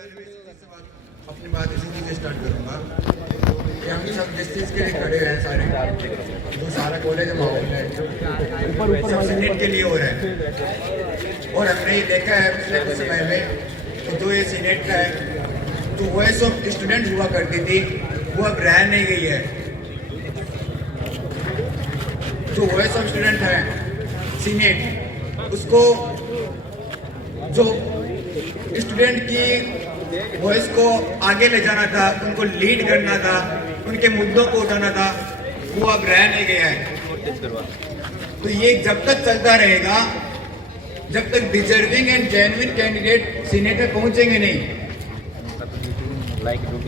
अपनी बात इसी चीज से स्टार्ट करूंगा कि हम सब जिस चीज के लिए खड़े हैं सारे, जो सारा कॉलेज माहौल है सब सीनेट के लिए हो रहा है। और हमने ये देखा है पिछले कुछ समय में कि जो ये सीनेट का है, जो वॉइस ऑफ स्टूडेंट हुआ करती थी वो अब रह नहीं गई है। जो वॉइस ऑफ स्टूडेंट है सीनेट, उसको जो स्टूडेंट की वॉइस को आगे ले जाना था, उनको लीड करना था, उनके मुद्दों को उठाना था, वो अब रह नहीं गया है। तो ये जब तक चलता रहेगा, जब तक deserving and genuine candidate senate में पहुंचेंगे नहीं,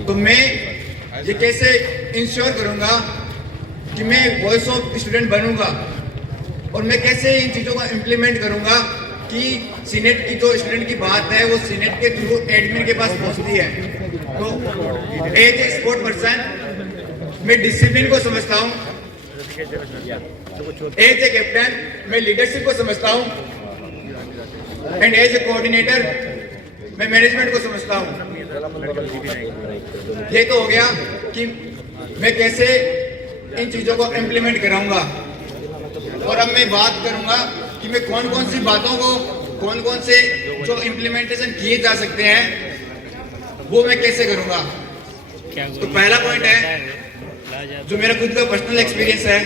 तो मैं ये कैसे इंश्योर करूंगा कि मैं वॉइस ऑफ स्टूडेंट बनूंगा और मैं कैसे इन चीजों को इम्प्लीमेंट करूंगा कि सीनेट की जो स्टूडेंट की बात है वो सीनेट के थ्रू एडमिन के पास पहुंचती है। तो एज ए स्पोर्ट पर्सन मैं डिसिप्लिन को समझता हूं, एज ए कैप्टन मैं लीडरशिप को समझता हूं, एंड एज ए कोऑर्डिनेटर मैं मैनेजमेंट को समझता हूं। ये तो हो गया कि मैं कैसे इन चीजों को इम्प्लीमेंट कराऊंगा। और अब मैं बात करूंगा कि मैं कौन कौन सी बातों को, कौन कौन से जो इम्प्लीमेंटेशन किए जा सकते हैं वो मैं कैसे करूंगा। तो पहला पॉइंट है जो मेरा खुद का पर्सनल एक्सपीरियंस है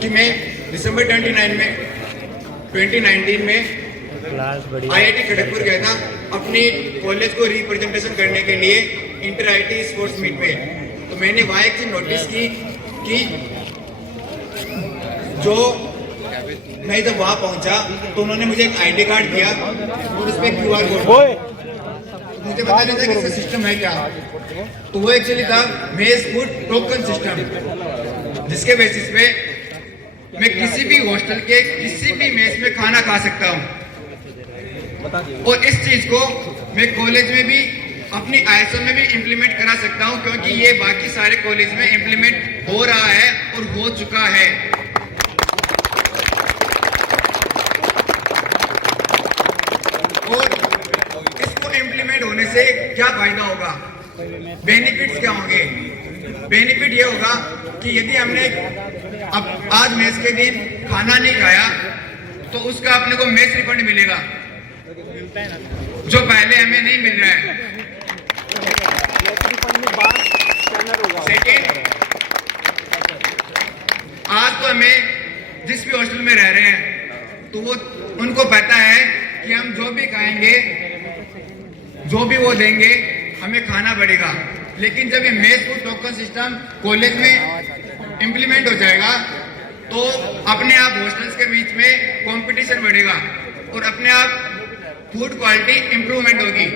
कि मैं दिसंबर 2019 में IIT खड़गपुर गया था अपनी कॉलेज को रिप्रेजेंटेशन करने के लिए इंटर IIT स्पोर्ट्स मीट में। तो मैंने वहाँ एक चीज नोटिस की कि जो मैं जब वहां पहुंचा तो उन्होंने मुझे एक ID कार्ड दिया और उस पर QR कोड, मुझे पता नहीं था कि इसका सिस्टम है क्या। तो वो एक्चुअली था मेज फूड टोकन सिस्टम, जिसके बेसिस पे मैं किसी भी हॉस्टल के किसी भी मेस में खाना खा सकता हूँ। और इस चीज को मैं कॉलेज में भी अपनी ISO में भी इम्प्लीमेंट करा सकता हूँ, क्योंकि ये बाकी सारे कॉलेज में इम्प्लीमेंट हो रहा है और हो चुका है। और इसको इम्प्लीमेंट होने से क्या फायदा होगा, बेनिफिट्स क्या होंगे। बेनिफिट ये होगा कि यदि हमने अब आज मेस के दिन खाना नहीं खाया तो उसका अपने को मेस रिफंड मिलेगा, जो पहले हमें नहीं मिल रहा है। सेकेंड, आज तो हमें जिस भी हॉस्टल में रह रहे हैं तो वो उनको पता है कि हम जो भी खाएंगे, जो भी वो देंगे, हमें खाना पड़ेगा। लेकिन जब ये mess food token system college में इंप्लीमेंट हो जाएगा तो अपने आप हॉस्टल्स के बीच में कंपटीशन बढ़ेगा और अपने आप फूड क्वालिटी इंप्रूवमेंट होगी।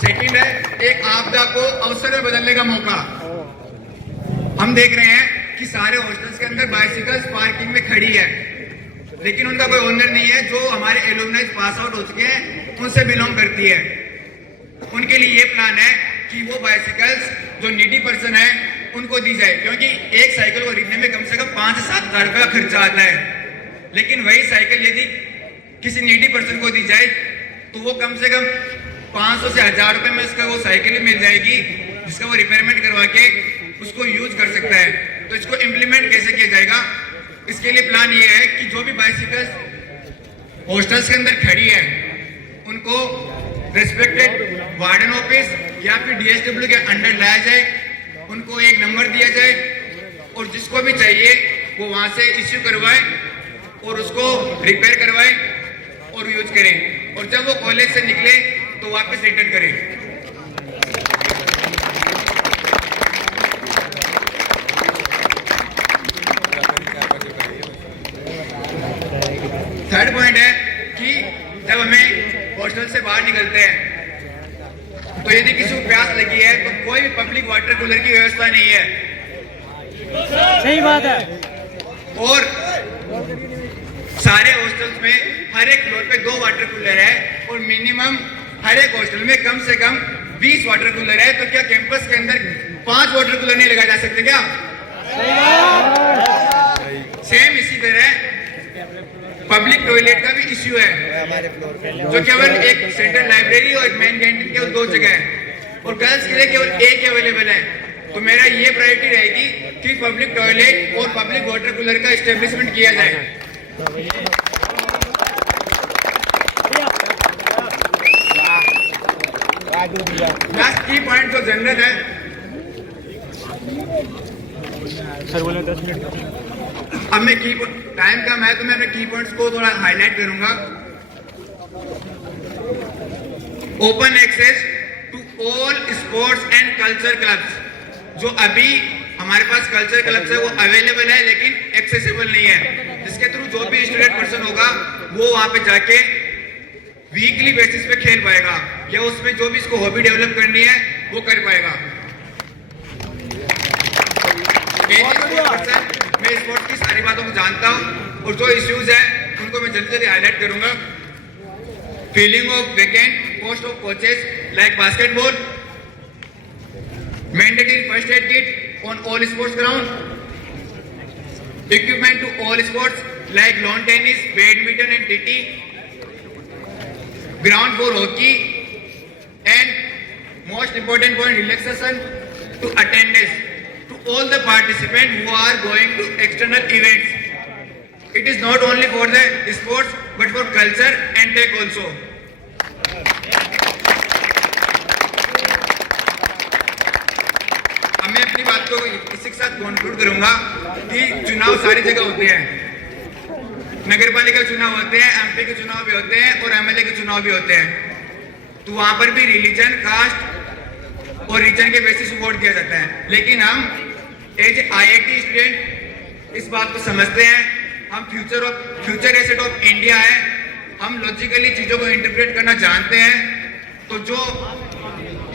सेकंड है एक आपदा को अवसर में बदलने का मौका। हम देख रहे हैं कि सारे हॉस्टल्स के अंदर बाइसिकल्स पार्किंग में खड़ी है, लेकिन उनका कोई ओनर नहीं है। जो हमारे एलुमनाई पास आउट हो चुके हैं उनसे बिलोंग करती है। उनके लिए ये प्लान है कि वो बाइसिकल्स जो नीडी पर्सन है उनको दी जाए, क्योंकि एक साइकिल को खरीदने में कम से कम 5 से 7 हज़ार रुपये का खर्चा आता है। लेकिन वही साइकिल यदि किसी नीडी पर्सन को दी जाए तो वो कम से कम 500 से 1000 रुपये में उसका वो साइकिल मिल जाएगी, जिसका वो रिपेयरमेंट करवा के उसको यूज कर सकता है। तो इसको इम्प्लीमेंट कैसे किया जाएगा, इसके लिए प्लान ये है कि जो भी बाइसिकल्स हॉस्टल्स के अंदर खड़ी है उनको रेस्पेक्टेड वार्डन ऑफिस या फिर DSW के अंडर लाया जाए, उनको एक नंबर दिया जाए और जिसको भी चाहिए वो वहां से इश्यू करवाए और उसको रिपेयर करवाए और यूज करें, और जब वो कॉलेज से निकले तो वापस रिटर्न करें। थर्ड पॉइंट है कि जब हमें हॉस्टल से बाहर निकलते हैं तो यदि किसी को प्यास लगी है तो कोई भी पब्लिक वाटर कूलर की व्यवस्था नहीं है। सही बात है। और सारे हॉस्टल्स में हर एक फ्लोर पे 2 वाटर कूलर है और मिनिमम हर एक हॉस्टल में कम से कम 20 वाटर कूलर है। तो क्या कैंपस के अंदर 5 वाटर कूलर नहीं लगाए जा सकते क्या? सेम इसी तरह पब्लिक टॉयलेट का भी इश्यू है, जो केवल एक सेंट्रल लाइब्रेरी और एक मेन कैंटीन केवल 2 जगह है और गर्ल्स के लिए केवल एक अवेलेबल है। तो मेरा ये प्रायोरिटी रहेगी कि पब्लिक टॉयलेट और पब्लिक वाटर कूलर का एस्टेब्लिशमेंट किया जाए। लास्ट की पॉइंट जो जरूरत है, सर बोले 10 मिनट। अब मैं की टाइम का मैं अपने की पॉइंट्स को थोड़ा हाईलाइट करूंगा। Open access to all sports and culture clubs. जो अभी हमारे पास कल्चर क्लब्स है वो अवेलेबल है लेकिन एक्सेसिबल नहीं है, जिसके थ्रू जो भी स्टूडेंट पर्सन होगा वो वहां पे जाके वीकली बेसिस पे खेल पाएगा या उसमें जो भी इसको हॉबी डेवलप करनी है वो कर पाएगा। मैं स्पोर्ट्स की सारी बातों को जानता हूं और जो इश्यूज है उनको मैं जल्दी जल्दी हाईलाइट करूंगा। Filling of vacant post of coaches like basketball, mandatory first aid kit on all sports ground, equipment to all sports like lawn tennis, badminton and TT, ground for hockey, and most important point, relaxation to attendance to all the participants who are going to external events. It is not only for the sports but for culture and tech also. अब मैं अपनी बात को इसी के साथ conclude करूंगा कि चुनाव सारी जगह होते हैं, नगर पालिका चुनाव होते हैं, एमपी के चुनाव भी होते हैं और एमएलए के चुनाव भी होते हैं। तो वहां पर भी रिलीजन, कास्ट और रीजन के बेसिस पे वोट दिया जाता है। लेकिन हम एज आईआईटी स्टूडेंट इस बात को समझते हैं, हम फ्यूचर एसेट ऑफ इंडिया है, हम लॉजिकली चीजों को इंटरप्रेट करना जानते हैं। तो जो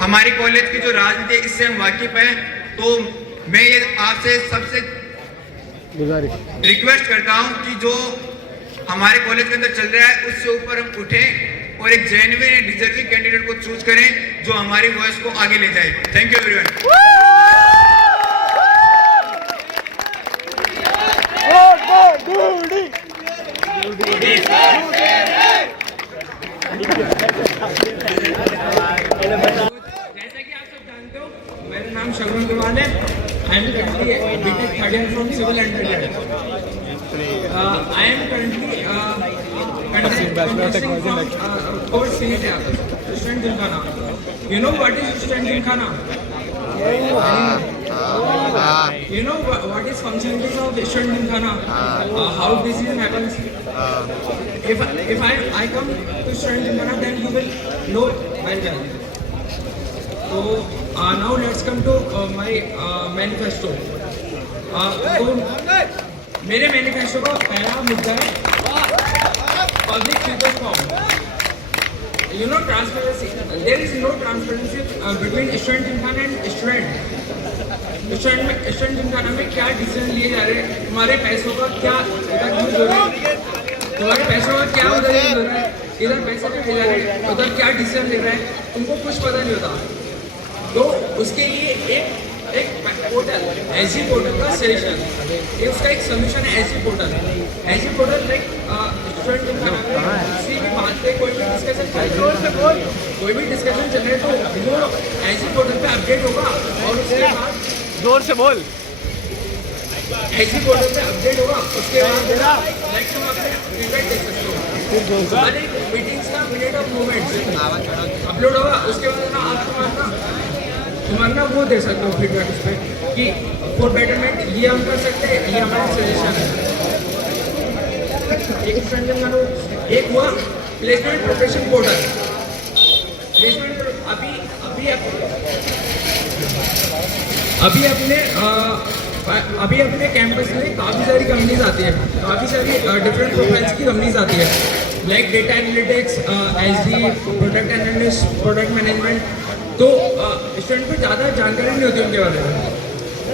हमारी कॉलेज की जो राजनीति है इससे हम वाकिफ हैं। तो मैं ये आपसे सबसे रिक्वेस्ट करता हूं कि जो हमारे कॉलेज के अंदर चल रहा है उससे ऊपर हम उठें और एक जेन्युइन एंड डिजर्विंग कैंडिडेट को चूज करें जो हमारी वॉइस को आगे ले जाए। Thank you everyone. जैसा कि आप सब जानते हो, मेरा नाम शगुन कुमार है। I am currently BTech third year from Civil Engineering. I am currently contesting from course CET, student gymkhana. You know what is student gymkhana? You know what is functionalities of student gymkhana? How decision happens? If I come to student gymkhana, then you will know very well. So now let's come to my manifesto. तो मेरे manifesto का पहला मुद्दा है public feedback form. You know transparency. There is no transparency between student gymkhana and student. Student gymkhana में क्या decision लिए जा रहे हैं, तुम्हारे पैसों का क्या इधर यूज हो रहा है, तुम्हारे पैसों का क्या उधर यूज हो रहा है, इधर पैसे क्या भेजा रहे हैं, उधर क्या डिसीजन ले रहा है, तुमको कुछ पता नहीं होता। तो उसके लिए एक पोर्टल, एसजी पोर्टल का सजेशन, ये उसका एक सोल्यूशन है। एसजी पोर्टल लाइक स्टूडेंट किसी भी बात पे कोई भी डिस्कशन चल रहा है तो वो एसजी पोर्टल पे अपडेट होगा और उसके बाद जोर से बोल। एसजी पोर्टल पे अपडेट होगा, उसके बाद लाइक तुम अपने फीडबैक दे सकते हो। हर एक मीटिंग्स का मिनट ऑफ मोमेंट्स अपलोड होगा, उसके बाद ना आप तुम्हारा वो दे सकते हो फीडबैक उस पर कि फॉर बेटरमेंट ये हम कर सकते हैं, ये हमारा सजेशन है। एक स्टूडेंट मानो एक हुआ प्लेसमेंट प्रिपरेशन पोर्टल। प्लेसमेंट अभी अपने कैंपस में काफ़ी सारी कंपनीज आती है, काफ़ी सारी डिफरेंट प्रोफाइल्स की कंपनीज आती है like data analytics, SD, product analyst, product management. तो स्टूडेंट को ज़्यादा जानकारी नहीं होती उनके बारे में,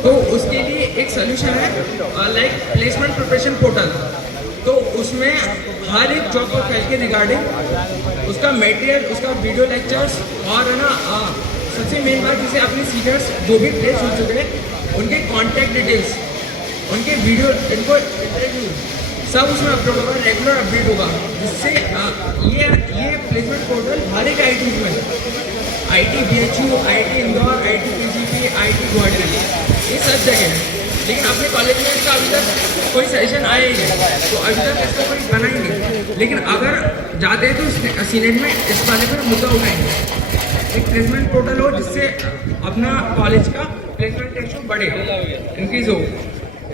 तो उसके लिए एक सोल्यूशन है लाइक प्लेसमेंट प्रिपरेशन पोर्टल। तो उसमें हर एक जॉब प्रोफाइल के रिगार्डिंग उसका मटेरियल, उसका वीडियो लेक्चर्स और है ना सबसे मेन बात जिसे अपने सीनियर्स जो भी प्लेस हो चुके हैं उनके कॉन्टैक्ट डिटेल्स उनके वीडियो, इनको इंटरव्यू सब उसमें अपलोड होगा, रेगुलर अपडेट होगा, जिससे ये प्लेसमेंट पोर्टल हर एक आई में, IT BHU, IT Indore, IT PGP, IT Gwalior, ये सब जगह है। लेकिन अपने कॉलेज में इसका अभी तक कोई सेशन आया ही नहीं, तो अभी तक इसका कोई बना ही नहीं। लेकिन अगर जाते हैं तो सीनेट में इस वाले पर मुद्दा उठाएंगे, एक प्लेसमेंट पोर्टल हो जिससे अपना कॉलेज का प्लेसमेंट रेशो बढ़े, इंक्रीज हो।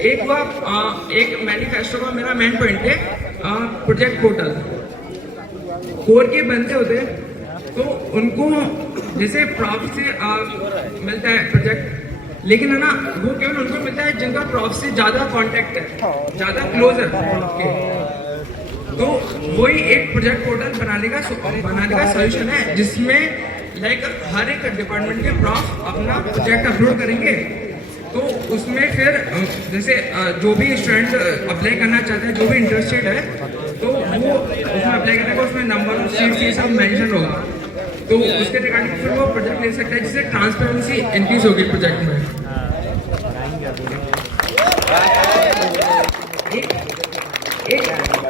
एक मैनिफेस्टो का मेरा मेन पॉइंट है प्रोजेक्ट पोर्टल। कोर के बनते होते तो उनको जैसे प्रॉफ से मिलता है प्रोजेक्ट, लेकिन है ना वो केवल उनको मिलता है जिनका प्रॉफ से ज्यादा कांटेक्ट है, ज्यादा क्लोज है। तो वही एक प्रोजेक्ट पोर्टल बनाने का सॉल्यूशन है, जिसमें लाइक हर एक डिपार्टमेंट के प्रॉफ अपना प्रोजेक्ट अपलोड करेंगे। तो उसमें फिर जैसे जो भी स्टूडेंट अप्लाई करना चाहते हैं, जो भी इंटरेस्टेड है, तो वो उसमें अप्लाई करने का उसमें नंबर ऑफ सीट्स ये सब मेंशन होगा। तो उसके रिगार्डिंग फिर वो प्रोजेक्ट ले सकता है, जिससे ट्रांसपेरेंसी इंक्रीज होगी प्रोजेक्ट में।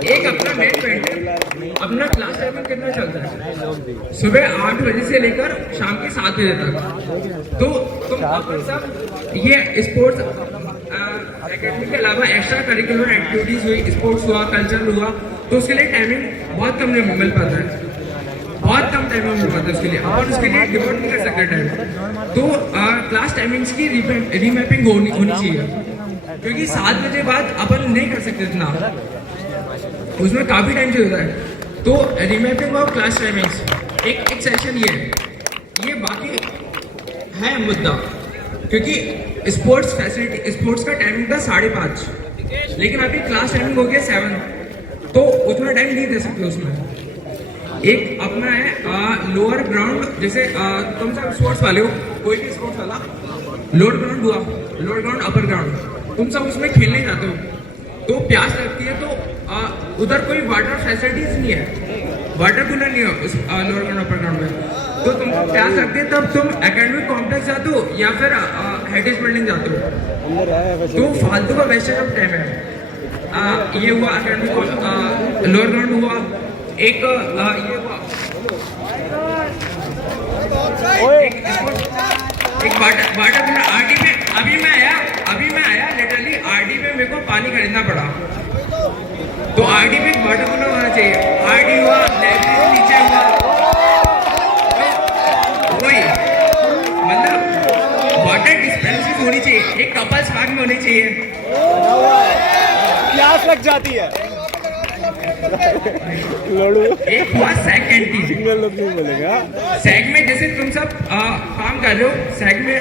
एक अपना मेन पॉइंट है, अपना क्लास टाइमिंग कितना चलता है, सुबह 8 बजे से लेकर शाम के 7 बजे तक। तो तुम अपन सब ये स्पोर्ट्स एकेडमी के अलावा एक्स्ट्रा करिकुलर एक्टिविटीज हुई, स्पोर्ट्स हुआ, कल्चर हुआ, तो उसके लिए टाइमिंग बहुत कम मिल पाता है, बहुत कम टाइम में मिल पाता है उसके लिए, और उसके लिए डिवोट नहीं कर सकते टाइम। तो क्लास टाइमिंग्स की रीमैपिंग होनी चाहिए, क्योंकि 7 बजे बाद अपन नहीं कर सकते इतना, उसमें काफ़ी टाइम चाहिए होता है। तो रीमैपिंग ऑफ क्लास टाइमिंग्स एक सेशन ये बाकी है मुद्दा, क्योंकि स्पोर्ट्स का टाइमिंग था 5:30, लेकिन अभी क्लास टाइमिंग हो गया 7, तो उतना टाइम नहीं दे सकते उसमें। एक अपना है लोअर ग्राउंड, जैसे तुम सब स्पोर्ट्स वाले हो, कोई भी स्पोर्ट्स वाला, लोअर ग्राउंड हुआ, लोअर ग्राउंड, अपर ग्राउंड, तुम सब उसमें खेलने जाते हो, तो प्यास लगती है, तो उधर कोई वाटर फैसिलिटीज नहीं है, वाटर कूलर नहीं है लोअर ग्राउंड अपर ग्राउंड में, तो तुमको प्यास लगती है, तब तुम एकेडमिक कॉम्प्लेक्स जाते हो या फिर हेरिटेज बिल्डिंग जाते हो, तो फालतू का वेस्टेज ऑफ टाइम है। ये हुआ एकेडमिक लोअर ग्राउंड हुआ, एक ये हुआ एक वाटर कूलर आरडी में। अभी मैं आया लिटरली आरडी में मेरे को पानी खरीदना पड़ा, तो आरडी में एक वाटर कूलर होना चाहिए। आरडी हुआ, लाइब्रेरी नीचे हुआ, वही मतलब वाटर डिस्पेंसरी होनी चाहिए, एक कपल्स पार्क में होनी चाहिए। प्यास लग जाती है। एक हुआ सैक कैंटीन, सिंगल लोग नहीं बोलेगा। सैक में जैसे तुम सब काम कर रहे हो, सैक में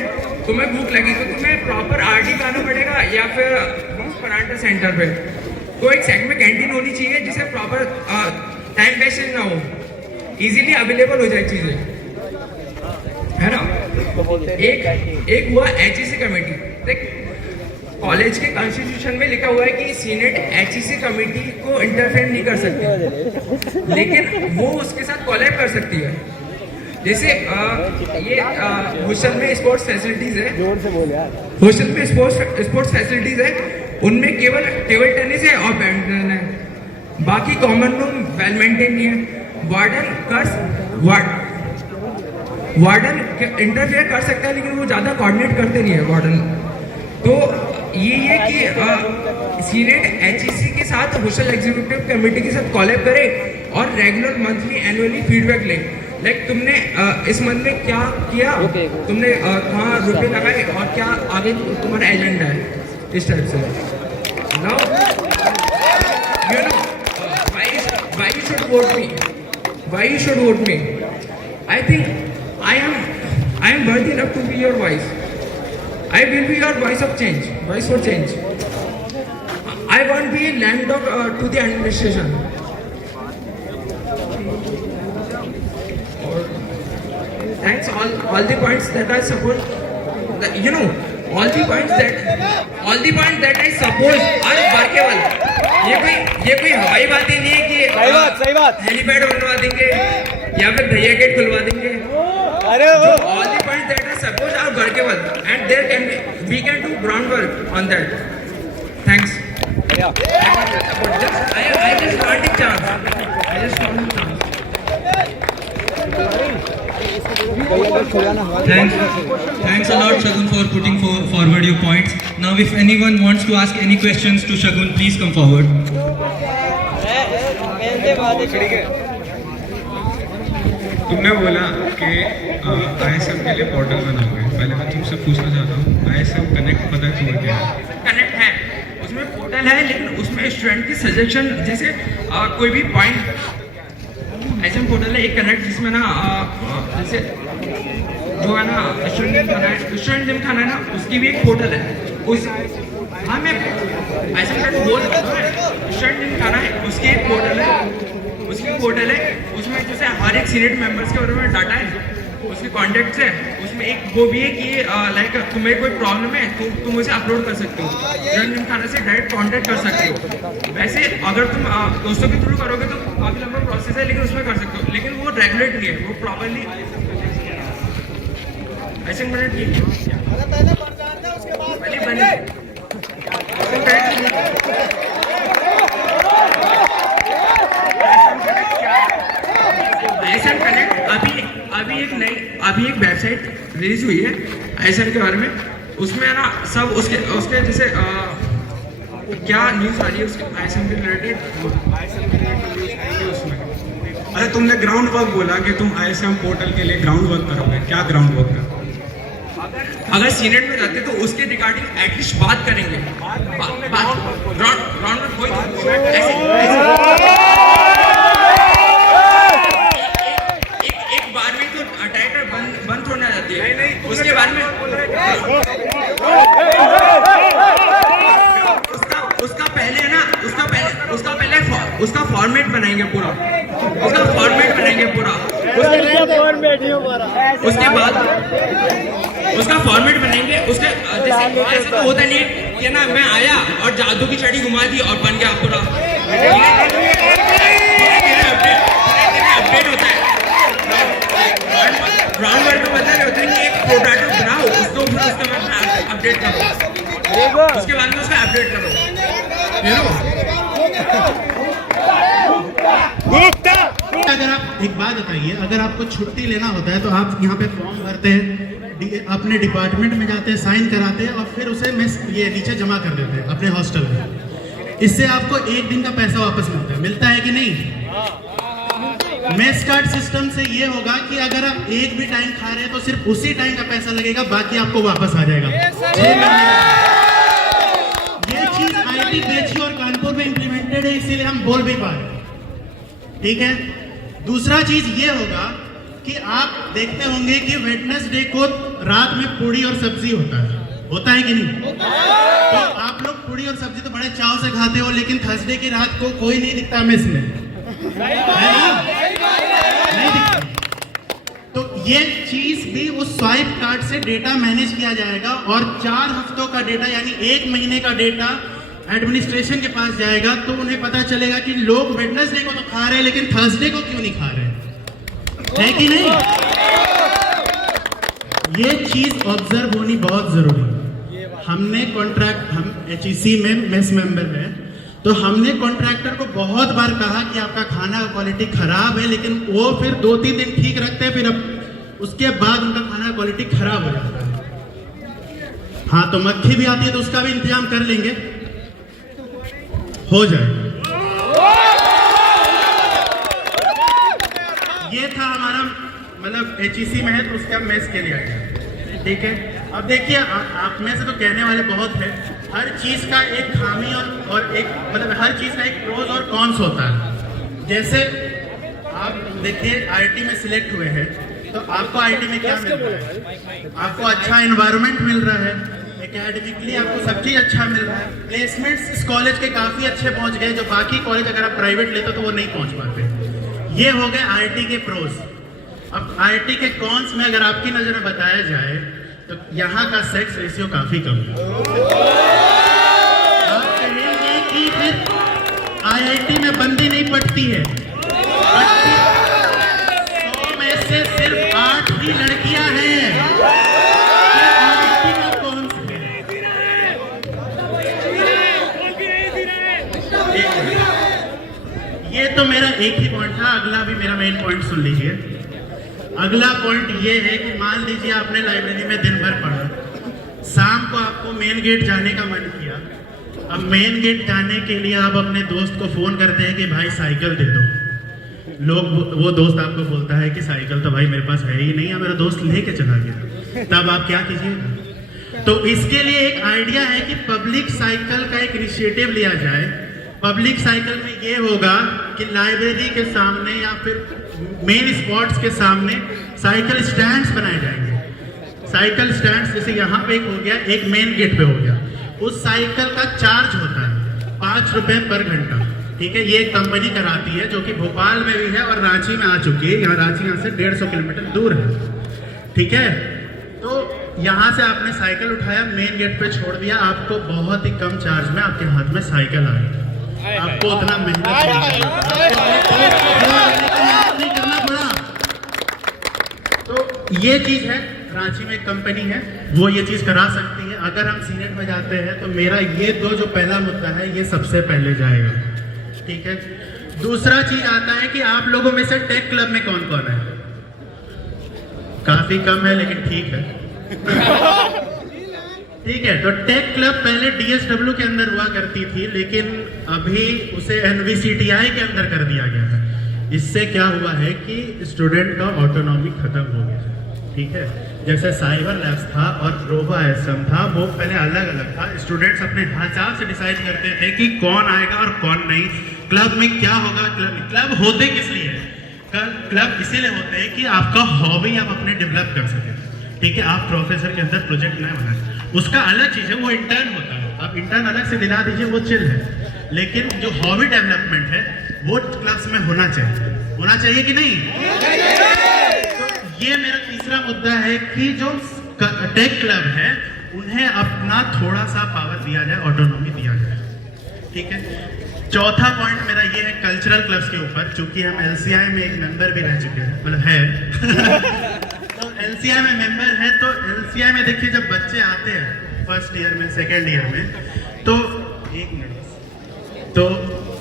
तुम्हें भूख लगी तो तुम्हें प्रॉपर आरडी खाना पड़ेगा या फिर परांठा सेंटर पे, तो एक सैक में कैंटीन होनी चाहिए जिसे प्रॉपर टाइम वेस्टेज ना हो, इजीली अवेलेबल हो जाए चीजें, है ना। एक हुआ HEC कमेटी। देख, कॉलेज के कॉन्स्टिट्यूशन में लिखा हुआ है कि सीनेट HEC कमेटी को इंटरफेयर नहीं कर सकती, लेकिन वो उसके साथ कोलैब कर सकती है। जैसे ये हॉस्टल में स्पोर्ट्स फैसिलिटीज है, जोर से बोल यार। हॉस्टल में स्पोर्ट्स फैसिलिटीज है, उनमें केवल टेबल टेनिस है और बैडमिंटन है, बाकी कॉमन रूम वेल मेंटेन नहीं है। वार्डन इंटरफेयर कर सकता है, लेकिन वो ज़्यादा कोऑर्डिनेट करते नहीं है वार्डन। तो ये है कि सीनेट HEC के साथ हॉस्टल एग्जीक्यूटिव कमेटी के साथ कोलैब करे और रेगुलर मंथली एनुअली फीडबैक ले, लाइक तुमने इस मंथ में क्या किया, तुमने कहाँ रुपये लगाए और क्या आगे तुम्हारा एजेंडा है, इस टाइप से। Now you know why you should vote me, why you should vote me. I think I am worthy enough to be your voice. I will be your voice of change, voice for change. I won't be a lame dog to the administration. Thanks all the points that I support. All the points that I suppose are workable. ये कोई हवाई बातें नहीं है कि सही बात helipad बनवा देंगे या फिर दरिया गेट खुलवा देंगे। अरे वो all the points that I suppose are workable and we can do groundwork on that. Thanks. बढ़िया I just want a chance. I just want a chance. Thanks a lot, Shagun, for putting forward your points. Now, if anyone wants to ask any questions to Shagun, please come forward. तुमने बोला कि ISM के लिए portal बनाओगे। पहले मैं तुमसे पूछना चाहता हूँ, ISM कनेक्ट पता है तुम्हें क्या है? कनेक्ट है, उसमें पोर्टल है, लेकिन उसमें स्टूडेंट की सजेशन जैसे कोई भी पॉइंट ऐसा पोर्टल है एक कनेक्ट जिसमें ना जैसे जो है ना स्टूडेंट जिम खाना है ना उसकी भी एक पोर्टल है। उस हाँ मैं ऐसा बोल स्टूडेंट जिम खाना है उसकी एक पोर्टल है, उसमें जैसे हर एक सीनियर मेंबर्स के बारे में डाटा है, उसके कॉन्टेक्ट्स है, उसमें एक वो भी है कि लाइक तुम्हें कोई प्रॉब्लम है तो तुम उसे अपलोड कर सकते हो, स्टूडेंट जिम खाना से डायरेक्ट कॉन्टेक्ट कर सकते हो। वैसे अगर तुम दोस्तों के थ्रू करोगे तो काफी लंबा प्रोसेस है, लेकिन उसमें कर सकते हो, लेकिन वो रेगुलेट नहीं है, वो प्रॉपरली ऐसे मैंने ठीक पहले बने ISM कनेक्ट अभी एक वेबसाइट रिलीज हुई है ISM के बारे में, उसमें है ना सब उसके जैसे क्या न्यूज़ आ रही है उसके ISM के रिलेटेड उसमें। अरे तुमने ग्राउंड वर्क बोला कि तुम ISM पोर्टल के लिए ग्राउंड वर्क करोगे, क्या ग्राउंड वर्क करोगे? अगर सीनेट में जाते तो उसके रिगार्डिंग एटलीस्ट बात करेंगे। ग्राउंड में कोई एक बार में तो टाइटल बंद थोड़ा जाती है, उसके बाद में उसका पहले है ना उसका फॉर्मेट बनाएंगे पूरा, उसके बाद उसका फॉर्मेट बनेंगे। उसके जैसे ऐसा तो होता नहीं है कि ना मैं आया और जादू की छड़ी घुमा दी और बन गया पूरा, अपडेट होता है। ग्राउंड वर्क में मतलब होता है कि एक प्रोटोटाइप बनाओ, उसको उसके बाद अपडेट करो, उसके बाद में उसका अपडेट करो, यू नो। अगर आप एक बात बताइए, अगर आपको छुट्टी लेना होता है तो आप यहाँ पे फॉर्म भरते हैं, अपने डिपार्टमेंट में जाते हैं, साइन कराते हैं और फिर उसे ये नीचे जमा कर देते हैं अपने हॉस्टल में। इससे आपको एक दिन का पैसा वापस मिलता है कि नहीं? मेस कार्ड सिस्टम से ये होगा कि अगर आप एक भी टाइम खा रहे हैं तो सिर्फ उसी टाइम का पैसा लगेगा, बाकी आपको वापस आ जाएगा। ये चीज IIT BHU और कानपुर में इंप्लीमेंटेड है, इसीलिए हम बोल भी पा रहे हैं। ठीक है। दूसरा चीज ये होगा कि आप देखते होंगे कि वेडनेसडे को रात में पूड़ी और सब्जी होता है कि नहीं? तो आप लोग पूड़ी और सब्जी तो बड़े चाव से खाते हो, लेकिन थर्सडे की रात को कोई नहीं दिखता मेस में, नहीं दिखता। तो ये चीज भी उस स्वाइप कार्ड से डेटा मैनेज किया जाएगा और 4 हफ्तों का डेटा यानी 1 महीने का डेटा एडमिनिस्ट्रेशन के पास जाएगा, तो उन्हें पता चलेगा कि लोग वेडनेसडे को तो खा रहे हैं लेकिन थर्सडे को क्यों नहीं खा रहे हैं, है कि नहीं? ये चीज ऑब्जर्व होनी बहुत जरूरी है। हमने कॉन्ट्रैक्ट, हम HEC में मेस मेंबर हैं, तो हमने कॉन्ट्रैक्टर को बहुत बार कहा कि आपका खाना का क्वालिटी खराब है, लेकिन वो फिर 2-3 दिन ठीक रखते हैं, फिर अब उसके बाद उनका खाना का क्वालिटी खराब हो जाता है। हाँ, तो मक्खी भी आती है तो उसका भी इंतजाम कर लेंगे, हो जाएगा। ये था हमारा मतलब HEC में है तो उसके हम मेस के लिए आए, ठीक है। अब देखिए, आप में से तो कहने वाले बहुत है, हर चीज का एक खामी और एक मतलब हर चीज का एक प्रोज और कॉन्स होता है। जैसे आप देखिए IIT में सिलेक्ट हुए हैं तो आपको IIT में क्या मिल रहा है? आपको अच्छा एनवायरनमेंट मिल रहा है, एकेडमिकली आपको सब चीज अच्छा मिल रहा है, प्लेसमेंट्स इस कॉलेज के काफी अच्छे पहुंच गए, जो बाकी कॉलेज अगर आप प्राइवेट लेते तो वो नहीं पहुंच पाते। ये हो गए IIT के प्रोज। अब IIT के कॉन्स में अगर आपकी नजर में बताया जाए तो यहाँ का सेक्स रेशियो काफी कम है। आप कहेंगे कि फिर IIT में बंदी नहीं पड़ती है, 100 में से सिर्फ 8 ही लड़कियां हैं। IIT का कौन सा है? एक ही पॉइंट था, अगला भी मेरा मेन पॉइंट सुन लीजिए। अगला पॉइंट ये है कि मान लीजिए आपने लाइब्रेरी में दिन भर पढ़ा, शाम को आपको मेन गेट जाने का मन किया। अब मेन गेट जाने के लिए आप अपने दोस्त को फोन करते हैं कि भाई साइकिल दे दो। वो दोस्त आपको बोलता है कि साइकिल तो भाई मेरे पास है ही नहीं, मेरा दोस्त लेके चला गया। तब आप क्या कीजिएगा? तो इसके लिए एक आइडिया है कि पब्लिक साइकिल का एक इनिशिएटिव लिया जाए। पब्लिक साइकिल में ये होगा कि लाइब्रेरी के सामने या फिर मेन स्पॉट्स के सामने साइकिल स्टैंड्स बनाए जाएंगे। साइकिल स्टैंड्स जैसे यहाँ पे एक हो गया, एक मेन गेट पे हो गया। उस साइकिल का चार्ज होता है 5 रुपए पर घंटा, ठीक है। ये एक कंपनी कराती है जो कि भोपाल में भी है और रांची में आ चुकी है। यहाँ रांची यहाँ से 150 किलोमीटर दूर है, ठीक है। तो यहाँ से आपने साइकिल उठाया, मेन गेट पे छोड़ दिया, आपको बहुत ही कम चार्ज में आपके हाथ में साइकिल आ गई। आपको उतना मेहनत नहीं करना पड़ा। तो ये चीज है, रांची में एक कंपनी है, वो ये चीज करा सकती है। अगर हम सीनेट में जाते हैं तो मेरा ये जो पहला मुद्दा है ये सबसे पहले जाएगा, ठीक है। दूसरा चीज आता है कि आप लोगों में से टेक क्लब में कौन कौन है? काफी कम है, लेकिन ठीक है। ठीक है, तो टेक क्लब पहले DSW के अंदर हुआ करती थी, लेकिन अभी उसे NVCTI के अंदर कर दिया गया है। इससे क्या हुआ है कि स्टूडेंट का ऑटोनॉमी खत्म हो गया है, ठीक है। जैसे साइबर लैब्स था और रोबो ASM था, वो पहले अलग अलग था। स्टूडेंट्स अपने हिसाब से डिसाइड करते थे कि कौन आएगा और कौन नहीं, क्लब में क्या होगा। क्लब होते किस लिए है? क्लब इसीलिए होते हैं कि आपका हॉबी आप अपने डेवलप कर सके, ठीक है। आप प्रोफेसर के अंदर प्रोजेक्ट न बनाए, उसका अलग चीज है, वो इंटर्न होता है। आप इंटर्न अलग से दिला दीजिए, वो चिल है। लेकिन जो हॉबी डेवलपमेंट है वो क्लास में होना चाहिए कि नहीं? तो ये मेरा तीसरा मुद्दा है कि जो टेक क्लब है उन्हें अपना थोड़ा सा पावर दिया जाए, ऑटोनॉमी दिया जाए, ठीक है। चौथा पॉइंट मेरा ये है कल्चरल क्लब्स के ऊपर। चूंकि हम LCI में एक मेंबर भी रह चुके हैं, मतलब है तो LCI में मेंबर है, तो LCI में देखिए जब बच्चे आते हैं फर्स्ट ईयर में, सेकेंड ईयर में, तो एक मिनट, तो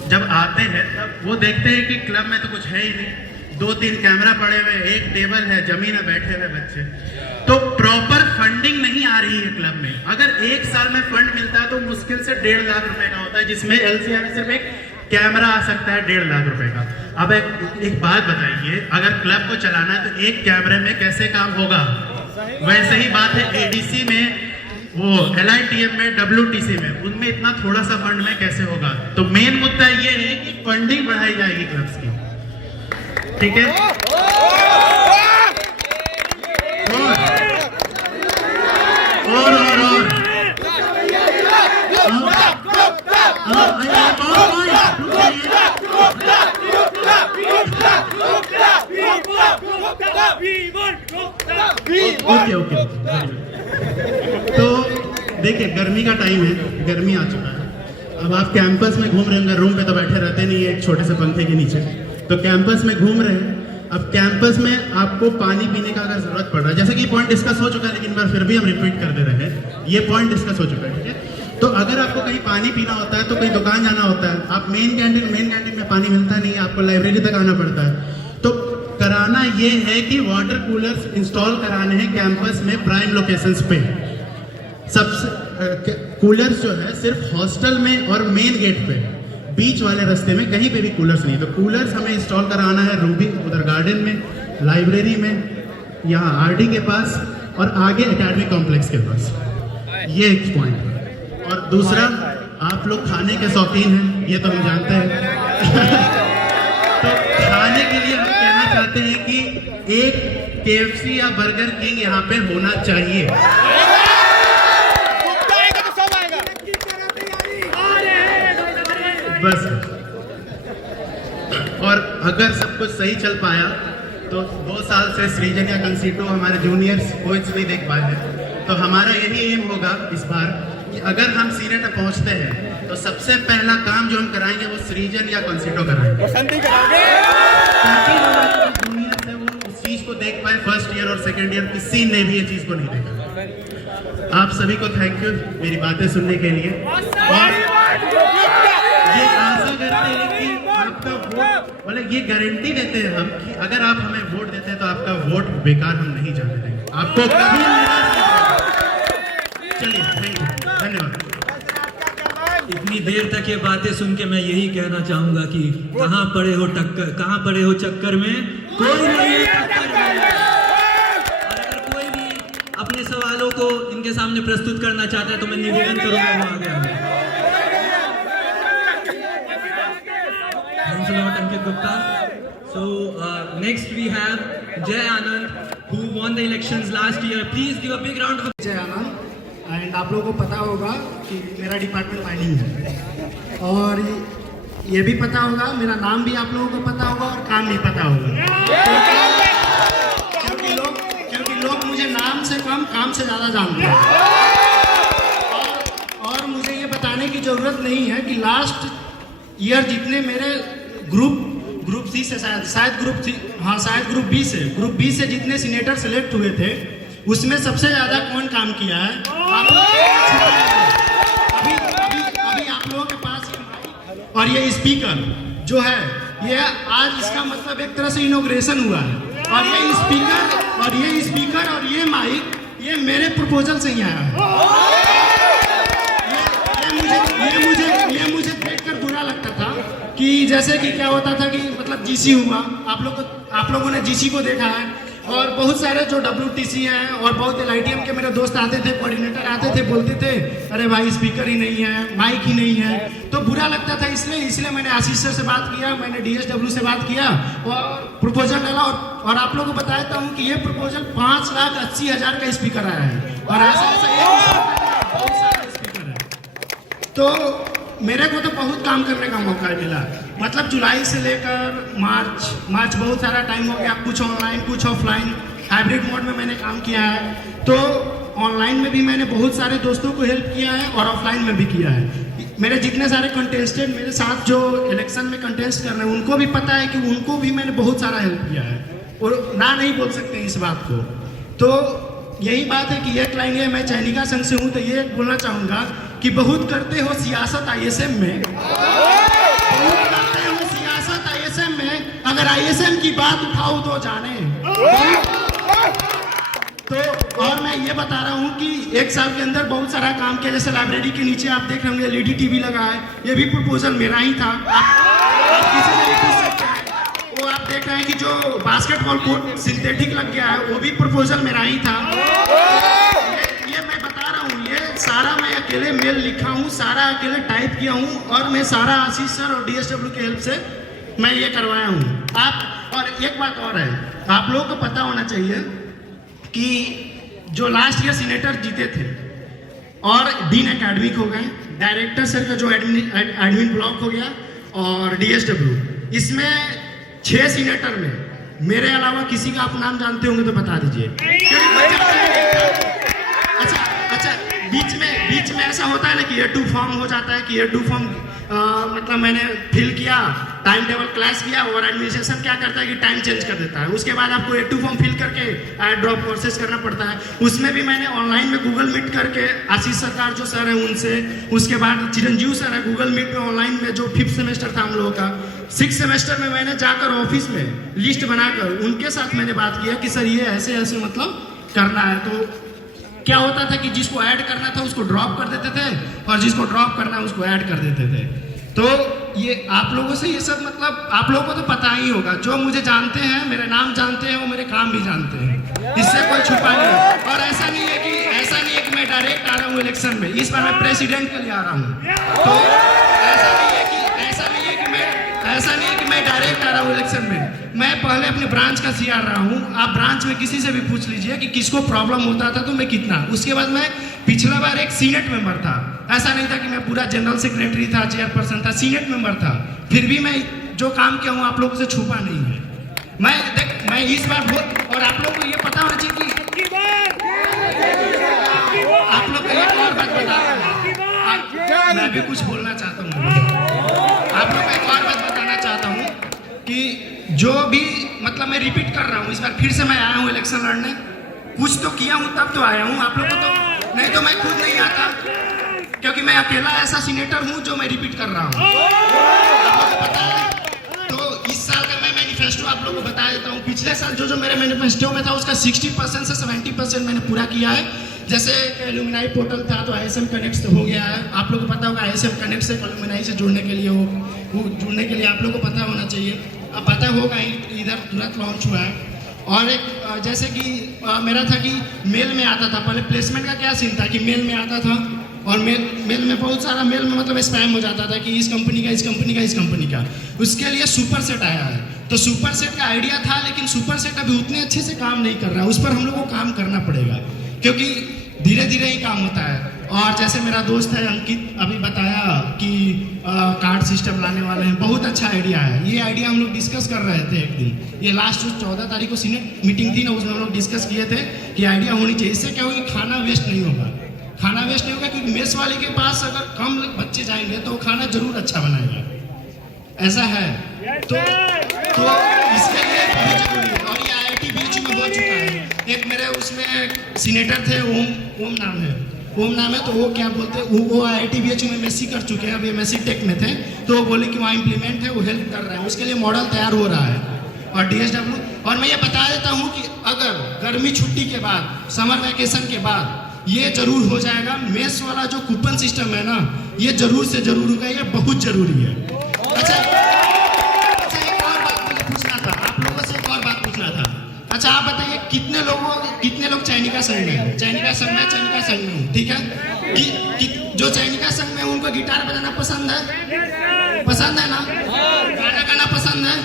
जब आते हैं तब वो देखते हैं कि क्लब में तो कुछ है ही नहीं, 2-3 कैमरा पड़े हुए, एक टेबल है, जमीन में बैठे हुए बच्चे। तो प्रॉपर फंडिंग नहीं आ रही है क्लब में। अगर एक साल में फंड मिलता है तो मुश्किल से 1.5 लाख रुपए का होता है, जिसमें LCI में सिर्फ एक कैमरा आ सकता है 1.5 लाख रुपए का। अब एक बात बताइए, अगर क्लब को चलाना है तो एक कैमरे में कैसे काम होगा? वैसे ही बात है ADC में, वो LITM में, WTC में, उनमें इतना थोड़ा सा फंड में कैसे होगा? तो मेन मुद्दा ये है कि फंडिंग बढ़ाई जाएगी क्लब्स की, ठीक है। ओके। तो देखिए, गर्मी का टाइम है, गर्मी आ चुका है। अब आप कैंपस में घूम रहे होंगे, रूम पे तो बैठे रहते नहीं है एक छोटे से पंखे के नीचे, तो कैंपस में घूम रहे हैं। अब कैंपस में आपको पानी पीने का अगर जरूरत पड़ रहा है, जैसे कि पॉइंट डिस्कस हो चुका है, लेकिन बार फिर भी हम रिपीट कर दे रहे हैं, ये पॉइंट डिस्कस हो चुका है, ठीक है। तो अगर आपको कहीं पानी पीना होता है तो कहीं दुकान जाना होता है, आप मेन कैंटीन में पानी मिलता नहीं है, आपको लाइब्रेरी तक आना पड़ता है। तो कराना ये है कि वाटर कूलर्स इंस्टॉल कराने हैं कैंपस में प्राइम लोकेशंस पे। सबसे कूलर्स जो है सिर्फ हॉस्टल में और मेन गेट पे, बीच वाले रास्ते में कहीं पे भी कूलर्स नहीं। तो कूलर्स हमें इंस्टॉल कराना है रूबी उधर गार्डन में, लाइब्रेरी में, यहाँ RD के पास और आगे एकेडमिक कॉम्प्लेक्स के पास। ये एक पॉइंट है। और दूसरा, आप लोग खाने के शौकीन हैं, ये तो हम जानते हैं। तो खाने के लिए हम कहना चाहते हैं कि एक KFC या बर्गर किंग यहाँ पे होना चाहिए। बस। और अगर सब कुछ सही चल पाया तो 2 साल से सृजन या कंसीटो हमारे जूनियर्स कोच नहीं देख पाए हैं, तो हमारा यही एम होगा इस बार कि अगर हम सीनेट में पहुंचते हैं तो सबसे पहला काम जो हम कराएंगे वो सृजन या कंसीटो कराएंगे, ताकि हमारे जूनियर्स है वो उस चीज को देख पाए। फर्स्ट ईयर और सेकेंड ईयर किसी ने भी ये चीज को नहीं देखा। आप सभी को थैंक यू मेरी बातें सुनने के लिए, और ये आशा करते हैं कि आपका वोट मतलब ये गारंटी देते हैं हम कि अगर आप हमें वोट देते हैं तो आपका वोट बेकार हम नहीं जाने देंगे, आपको कभी निराश नहीं करेंगे। चलिए, थैंक यू, धन्यवाद। इतनी देर तक ये बातें सुन के मैं यही कहना चाहूंगा कि कहाँ पड़े हो टक्कर, कहाँ पड़े हो चक्कर में, कोई नहीं है टक्कर में। और अगर कोई भी अपने सवालों को इनके सामने प्रस्तुत करना चाहता है तो मैं निवेदन करूंगा वो आगे आए। Thanks a lot, Ankit Gupta. So next we have Jay Anand, who won the elections last year. Please give a big round of जय आनंद। एंड आप लोगों को पता होगा कि मेरा डिपार्टमेंट माइनिंग है, और ये भी पता होगा, मेरा नाम भी आप लोगों को पता होगा और काम भी पता होगा, क्योंकि लोग मुझे नाम से कम काम से ज़्यादा जानते हैं। और मुझे ये बताने की ज़रूरत नहीं है कि लास्ट ईयर जितने मेरे ग्रुप सी से शायद ग्रुप बी से जितने सीनेटर सेलेक्ट हुए थे उसमें सबसे ज्यादा कौन काम किया है? अभी आप लोगों के पास ये माइक और ये स्पीकर जो है, ये आज इसका मतलब एक तरह से इनॉग्रेशन हुआ है, और ये स्पीकर और ये माइक ये मेरे प्रपोजल से ही आया है। ये मुझे देखकर बुरा लगता था कि जैसे कि क्या होता था कि मतलब जीसी हुआ, आप लोगों ने जीसी को देखा है, और बहुत सारे जो WTC हैं और बहुत LITM के मेरे दोस्त आते थे, कोऑर्डिनेटर आते थे, बोलते थे अरे भाई स्पीकर ही नहीं है, माइक ही नहीं है, तो बुरा लगता था। इसलिए मैंने आशीष सर से बात किया, मैंने DSW से बात किया और प्रपोजल डाला, और आप लोगों को बताता हूँ कि ये प्रपोजल 5,80,000 का स्पीकर आया है, और ऐसा बहुत सारा स्पीकर है। तो मेरे को तो बहुत काम करने का मौका मिला, मतलब जुलाई से लेकर मार्च बहुत सारा टाइम हो गया, कुछ ऑनलाइन कुछ ऑफलाइन हाइब्रिड मोड में मैंने काम किया है। तो ऑनलाइन में भी मैंने बहुत सारे दोस्तों को हेल्प किया है और ऑफलाइन में भी किया है। मेरे जितने सारे कंटेस्टेंट मेरे साथ जो इलेक्शन में कंटेस्ट कर रहे हैं उनको भी पता है कि उनको भी मैंने बहुत सारा हेल्प किया है, और ना नहीं बोल सकते इस बात को। तो यही बात है कि एक लाइन है, मैं चैनिका संघ से हूँ, तो ये बोलना चाहूँगा कि बहुत करते हो सियासत ISM में, बहुत करते हो सियासत ISM में, अगर ISM की बात उठाओ तो जाने। तो और मैं ये बता रहा हूँ कि एक साल के अंदर बहुत सारा काम किया, जैसे लाइब्रेरी के नीचे आप देख रहे होंगे LED TV लगा है, ये भी प्रपोजल मेरा ही था। आप किसी से भी पूछ सकते हैं। वो आप देख रहे हैं कि जो बास्केटबॉल कोर्ट सिंथेटिक लग गया है, वो भी प्रपोजल मेरा ही था। ये मैं बता रहा हूँ, ये सारा मैं अकेले मेल लिखा हूँ, सारा अकेले टाइप किया हूँ, और मैं सारा आशीष सर और DSW के हेल्प से मैं ये करवाया हूँ। आप और एक बात और है, आप लोगों को पता होना चाहिए कि जो लास्ट ईयर सीनेटर जीते थे और डीन एकेडमिक हो गए, डायरेक्टर सर का जो एडमिन ब्लॉक हो गया, और DSW, इसमें 6 सीनेटर में मेरे अलावा किसी का आप नाम जानते होंगे तो बता दीजिए। अच्छा, बीच में ऐसा होता है ना कि A2 फॉर्म हो जाता है, कि A2 फॉर्म मतलब मैंने फिल किया, टाइम टेबल क्लास किया, और एडमिनिस्ट्रेशन क्या करता है कि टाइम चेंज कर देता है। उसके बाद आपको A2 फॉर्म फिल करके ऐड ड्रॉप प्रोसेस करना पड़ता है। उसमें भी मैंने ऑनलाइन में गूगल मीट करके आशीष सरकार जो सर है उनसे, उसके बाद चिरंजीव सर है गूगल मीट में ऑनलाइन में, जो 5th सेमेस्टर था हम लोगों का, 6th सेमेस्टर में मैंने जाकर ऑफिस में लिस्ट बनाकर उनके साथ मैंने बात किया कि सर ये ऐसे ऐसे मतलब करना है। तो क्या होता था कि जिसको ऐड करना था उसको ड्रॉप कर देते थे, और जिसको ड्रॉप करना है उसको ऐड कर देते थे। तो ये आप लोगों से ये सब मतलब आप लोगों को तो पता ही होगा, जो मुझे जानते हैं, मेरे नाम जानते हैं, वो मेरे काम भी जानते हैं, इससे कोई छुपा नहीं है। और ऐसा नहीं है कि मैं डायरेक्ट आ रहा हूँ इलेक्शन में, इस बार मैं प्रेसिडेंट के लिए आ रहा हूँ। तो ऐसा नहीं है कि मैं डायरेक्ट आ रहा हूँ इलेक्शन में, मैं पहले अपने ब्रांच का CR रहा हूँ। आप ब्रांच में किसी से भी पूछ लीजिए कि किसको प्रॉब्लम होता था तो मैं कितना, उसके बाद मैं पिछला बार एक सीनेट मेंबर था, ऐसा नहीं था कि मैं पूरा जनरल सेक्रेटरी था, चेयरपर्सन था, सीनेट मेंबर था, फिर भी मैं जो काम किया हूँ आप लोगों से छुपा नहीं है। मैं इस बार और आप लोगों को ये पता होना चाहिए कि आप लोग को एक और बात बता रहा हूँ, मैं भी कुछ बोलना चाहता हूँ, आप लोग को एक और बात बताना चाहता हूँ कि जो भी मतलब मैं रिपीट कर रहा हूँ, इस बार फिर से मैं आया हूँ इलेक्शन लड़ने, कुछ तो किया हूँ तब तो आया हूँ, आप लोगों को तो नहीं तो मैं खुद नहीं आता, क्योंकि मैं अकेला ऐसा सीनेटर हूँ जो मैं रिपीट कर रहा हूँ। आप लोगों को पता है, मैनिफेस्टो आप लोगों को बता देता हूँ। पिछले साल जो मेरे मैनिफेस्टो में था उसका 60% से 70% मैंने पूरा किया है। जैसे एलुमिनाई पोर्टल था तो ISM कनेक्ट से हो गया है। आप लोगों को पता होगा ISM कनेक्ट से एलुमिनाई से जुड़ने के लिए वो जुड़ने के लिए आप लोगों को पता होना चाहिए। अब पता होगा इधर तुरंत लॉन्च हुआ है। और एक जैसे कि मेरा था कि मेल में आता था, पहले प्लेसमेंट का क्या सीन था कि मेल में आता था और मेल में बहुत सारा मेल में मतलब स्पैम हो जाता था कि इस कंपनी का इस कंपनी का इस कंपनी का। उसके लिए सुपर सेट आया है। तो सुपर सेट का आइडिया था लेकिन सुपर सेट अभी उतने अच्छे से काम नहीं कर रहा है। उस पर हम लोग को काम करना पड़ेगा क्योंकि धीरे धीरे ही काम होता है। और जैसे मेरा दोस्त है अंकित अभी बताया कि कार्ड सिस्टम लाने वाले हैं, बहुत अच्छा आइडिया है। ये आइडिया हम लोग डिस्कस कर रहे थे एक दिन, ये लास्ट 14 तारीख को सीनेट मीटिंग थी ना, उसमें हम लोग डिस्कस किए थे कि आइडिया होनी चाहिए। इससे क्या होगा, खाना वेस्ट नहीं होगा। खाना वेस्ट नहीं होगा क्योंकि मेस वाले के पास अगर कम बच्चे जाएंगे तो खाना जरूर अच्छा बनाएगा, ऐसा है। तो इसके लिए बहुत जरूरी है। और ये IIT बीच में हो चुका है। एक मेरे उसमें सीनेटर थे, ओम नाम है। तो वो क्या बोलते हैं, वो IIT BH में MSc कर चुके हैं, अभी MSc टेक में थे। तो वो बोले कि वहाँ इम्प्लीमेंट है, वो हेल्प कर रहे हैं, उसके लिए मॉडल तैयार हो रहा है। और DSW और मैं ये बता देता हूँ कि अगर गर्मी छुट्टी के बाद, समर वैकेशन के बाद ये जरूर हो जाएगा। मेस वाला जो कूपन सिस्टम है ना, ये जरूर से जरूर होगा, ये बहुत जरूरी है। अच्छा एक और बात मुझे पूछना था, आप लोगों से एक और बात पूछना था। अच्छा आप बताइए कितने लोग चैनिका संघ में हैं? चैनिका संघ में हूँ, ठीक है। कि जो चैनिका संघ में उनको गिटार बजाना पसंद है ना, गाना गाना पसंद है,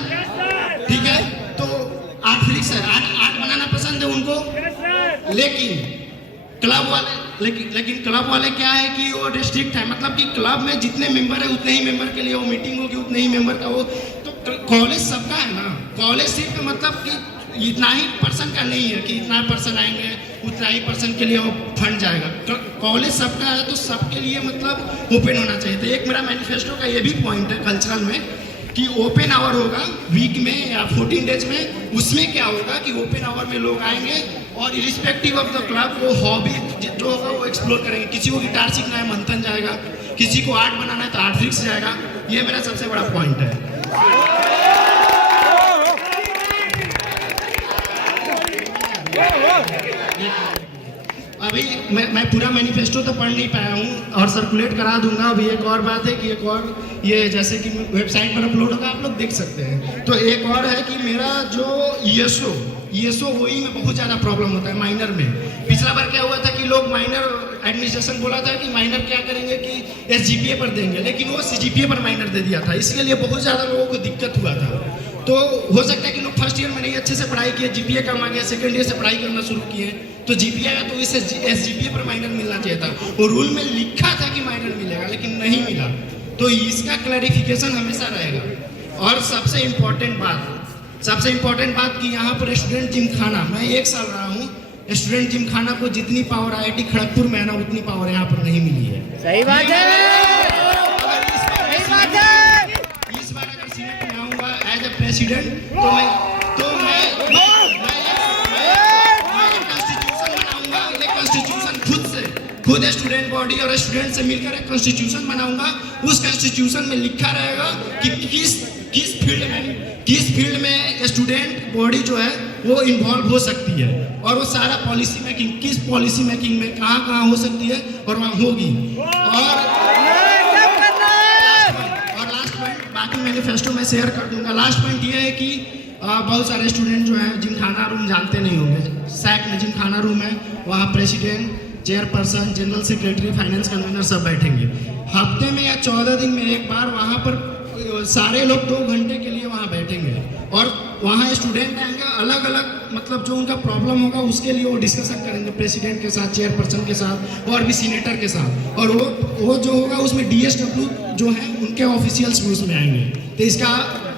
ठीक है। तो आर्ट फ्रिक्स है, आर्ट बनाना पसंद है उनको। लेकिन क्लब वाले क्या है कि वो रिस्ट्रिक्ट है, मतलब कि क्लब में जितने मेंबर है उतने ही मेंबर के लिए वो मीटिंग होगी, उतने ही मेंबर का वो। तो कॉलेज सबका है ना, कॉलेज सिर्फ मतलब कि इतना ही पर्सन का नहीं है कि इतना पर्सन आएंगे उतना ही पर्सन के लिए वो फंड जाएगा। कॉलेज सबका है तो सबके लिए मतलब ओपन होना चाहिए। तो एक मेरा मैनिफेस्टो का ये भी पॉइंट है कल्चरल में कि ओपन आवर होगा वीक में या 14 डेज में। उसमें क्या होगा कि ओपन आवर में लोग आएंगे और इरिस्पेक्टिव ऑफ द क्लब वो हॉबी जो होगा वो एक्सप्लोर करेंगे। किसी को गिटार सीखना है मंथन जाएगा, किसी को आर्ट बनाना है तो आर्ट फ्रिक्स जाएगा। ये मेरा सबसे बड़ा पॉइंट है। अभी मैं पूरा मैनिफेस्टो तो पढ़ नहीं पाया हूँ और सर्कुलेट करा दूंगा। अभी एक और बात है कि एक और ये जैसे कि वेबसाइट पर अपलोड होगा, आप लोग देख सकते हैं। तो एक और है कि मेरा जो ESO वही में बहुत ज़्यादा प्रॉब्लम होता है माइनर में। पिछला बार क्या हुआ था कि लोग माइनर एडमिनिस्ट्रेशन बोला था कि माइनर क्या करेंगे कि SGPA पर देंगे, लेकिन वो CGPA पर माइनर दे दिया था। इसके लिए बहुत ज़्यादा लोगों को दिक्कत हुआ था। तो हो सकता है कि लोग फर्स्ट ईयर में नहीं अच्छे से पढ़ाई किए, GPA कम आ गया, सेकंड ईयर से पढ़ाई करना शुरू किए तो GPA आया, तो इसे SGPA पर माइनर मिलना चाहिए था। वो रूल में लिखा था कि माइनर मिलेगा लेकिन नहीं मिला। तो इसका क्लैरिफिकेशन हमेशा रहेगा। और सबसे इम्पोर्टेंट बात कि यहाँ पर स्टूडेंट जिमखाना, मैं 1 साल रहा हूँ, स्टूडेंट जिमखाना को जितनी पावर IIT खड़गपुर में है ना उतनी पावर यहाँ पर नहीं मिली है। सही बात है। इस बार अगर सीनेट में आऊँगा एज ए प्रेसिडेंट तो मैं कॉन्स्टिट्यूशन बनाऊंगा। ये कॉन्स्टिट्यूशन खुद स्टूडेंट बॉडी और स्टूडेंट से मिलकर एक कॉन्स्टिट्यूशन बनाऊंगा। उस कॉन्स्टिट्यूशन में लिखा रहेगा कि किस फील्ड में स्टूडेंट बॉडी जो है वो इन्वॉल्व हो सकती है और वो सारा पॉलिसी मेकिंग, किस पॉलिसी मेकिंग में कहाँ हो सकती है और वहाँ होगी। और लास्ट पॉइंट बाकी मैनिफेस्टो में शेयर कर दूंगा। लास्ट पॉइंट ये है कि बहुत सारे स्टूडेंट जो हैं जिमखाना रूम जानते नहीं होंगे। सैक में जिमखाना रूम है, वहाँ president, chairperson, general secretary, finance convener सब बैठेंगे। हफ्ते में या 14 दिन में एक बार वहाँ पर सारे लोग 2 घंटे के लिए वहाँ बैठेंगे और वहाँ स्टूडेंट आएंगे, अलग अलग मतलब जो उनका प्रॉब्लम होगा उसके लिए वो डिस्कशन करेंगे प्रेसिडेंट के साथ, चेयरपर्सन के साथ और भी सीनेटर के साथ। और वो जो होगा उसमें DSW जो है उनके ऑफिशियल्स भी उसमें आएंगे। तो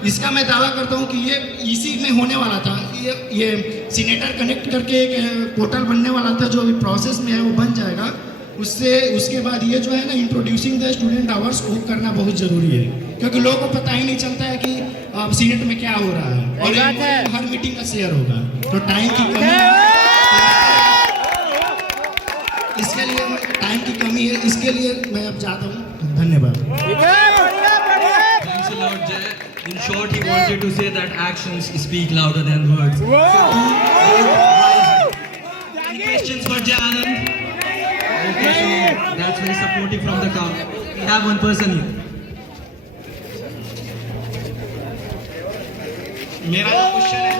इसका मैं दावा करता हूँ कि ये इसी में होने वाला था। ये सीनेटर कनेक्ट करके एक पोर्टल बनने वाला था जो अभी प्रोसेस में है, वो बन जाएगा। उसके बाद ये जो है ना इंट्रोड्यूसिंग द स्टूडेंट आवर्स को करना बहुत ज़रूरी है क्योंकि लोगों को पता ही नहीं चलता है कि सीनेट में क्या हो रहा है और हर मीटिंग का शेयर होगा। तो टाइम की कमी है, इसके लिए मैं अब जाता हूँ। धन्यवाद। Thanks a lot, Jay. In In short, he wanted to say that actions speak louder than words. So do wisely. Any questions for Jay Anand? Okay, so that's very supportive from the crowd. We have one person here. मेरा जो question है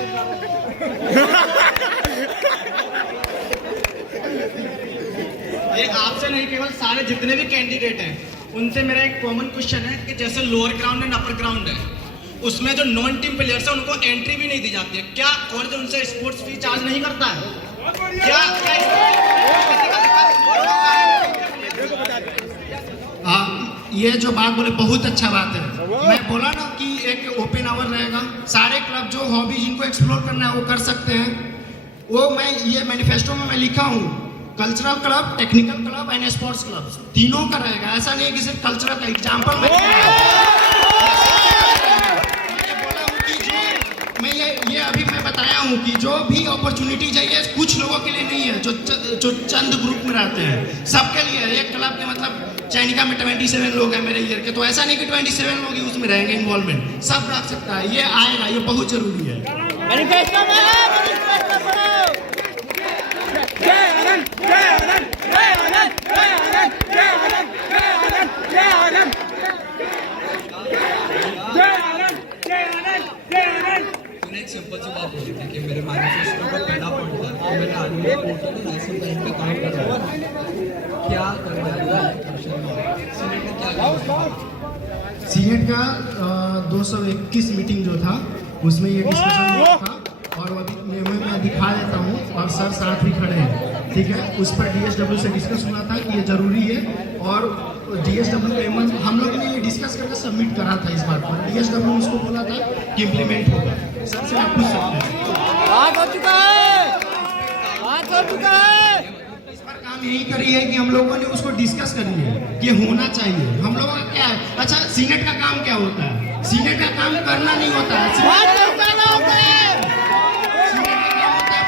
ये आपसे नहीं, केवल सारे जितने भी कैंडिडेट हैं उनसे मेरा एक कॉमन क्वेश्चन है कि जैसे lower ground and upper ground है, उसमें जो नॉन टीम प्लेयर्स है उनको एंट्री भी नहीं दी जाती है। क्या कॉलेज उनसे स्पोर्ट्स फी चार्ज नहीं करता है? क्या ये जो बात बोले बहुत अच्छा बात है। मैं बोला ना कि एक ओपन आवर रहेगा, सारे क्लब जो हॉबी जिनको एक्सप्लोर करना है वो कर सकते हैं। वो मैं ये मैनिफेस्टो में मैं लिखा हूँ, cultural club, technical club and sports club तीनों का रहेगा। ऐसा नहीं है कि सिर्फ कल्चरल का एग्जाम्पल मैं ये अभी मैं बताया हूँ कि जो भी अपॉर्चुनिटी चाहिए कुछ लोगों के लिए नहीं है जो चंद ग्रुप में रहते हैं, सबके लिए है। एक क्लब के मतलब चैनिका में 27 लोग हैं मेरे ईयर के, तो ऐसा नहीं कि 27 लोग ही उसमें रहेंगे इन्वॉल्वमेंट, सब रख सकता है। ये आएगा, ये बहुत जरूरी है। मैनिफेस्टो में है, मैनिफेस्टो पढ़ो। जय आनंद, जय आनंद, जय आनंद, जय आनंद, जय आनंद, जय आनंद, जय आनंद, जय आनंद, जय आनंद, जय आनंद। मैंने एक सिंपल सी बात बोली थी कि मेरे मैनिफेस्टो का पहला पॉइंट था कि मैंने आर्मी में पोर्टल में लाइसेंस बैंक का काम कर रहा था। क्या करना है सीनेट का, क्या करना? सीनेट का 221 मीटिंग जो था उसमें ये डिस्कशन हुआ था, और अभी मैं दिखा देता हूँ और सर साथ भी खड़े हैं, ठीक है। उस पर DSW से डिस्कस हुआ था कि ये जरूरी है, और DSW के हम लोग ने ये डिस्कस करके सबमिट करा था इस बात पर। DSW उसको बोला था कि इम्प्लीमेंट होगा। सर से आप पूछ सकते हैं, बात हो चुका है, बात हो चुका है। इस पर काम यही करी है कि हम लोगों ने उसको डिस्कस करी है कि होना चाहिए। हम लोगों का क्या है, अच्छा सीनेट का काम क्या होता है? सीनेट का काम करना नहीं होता है, सीनेट का काम होता है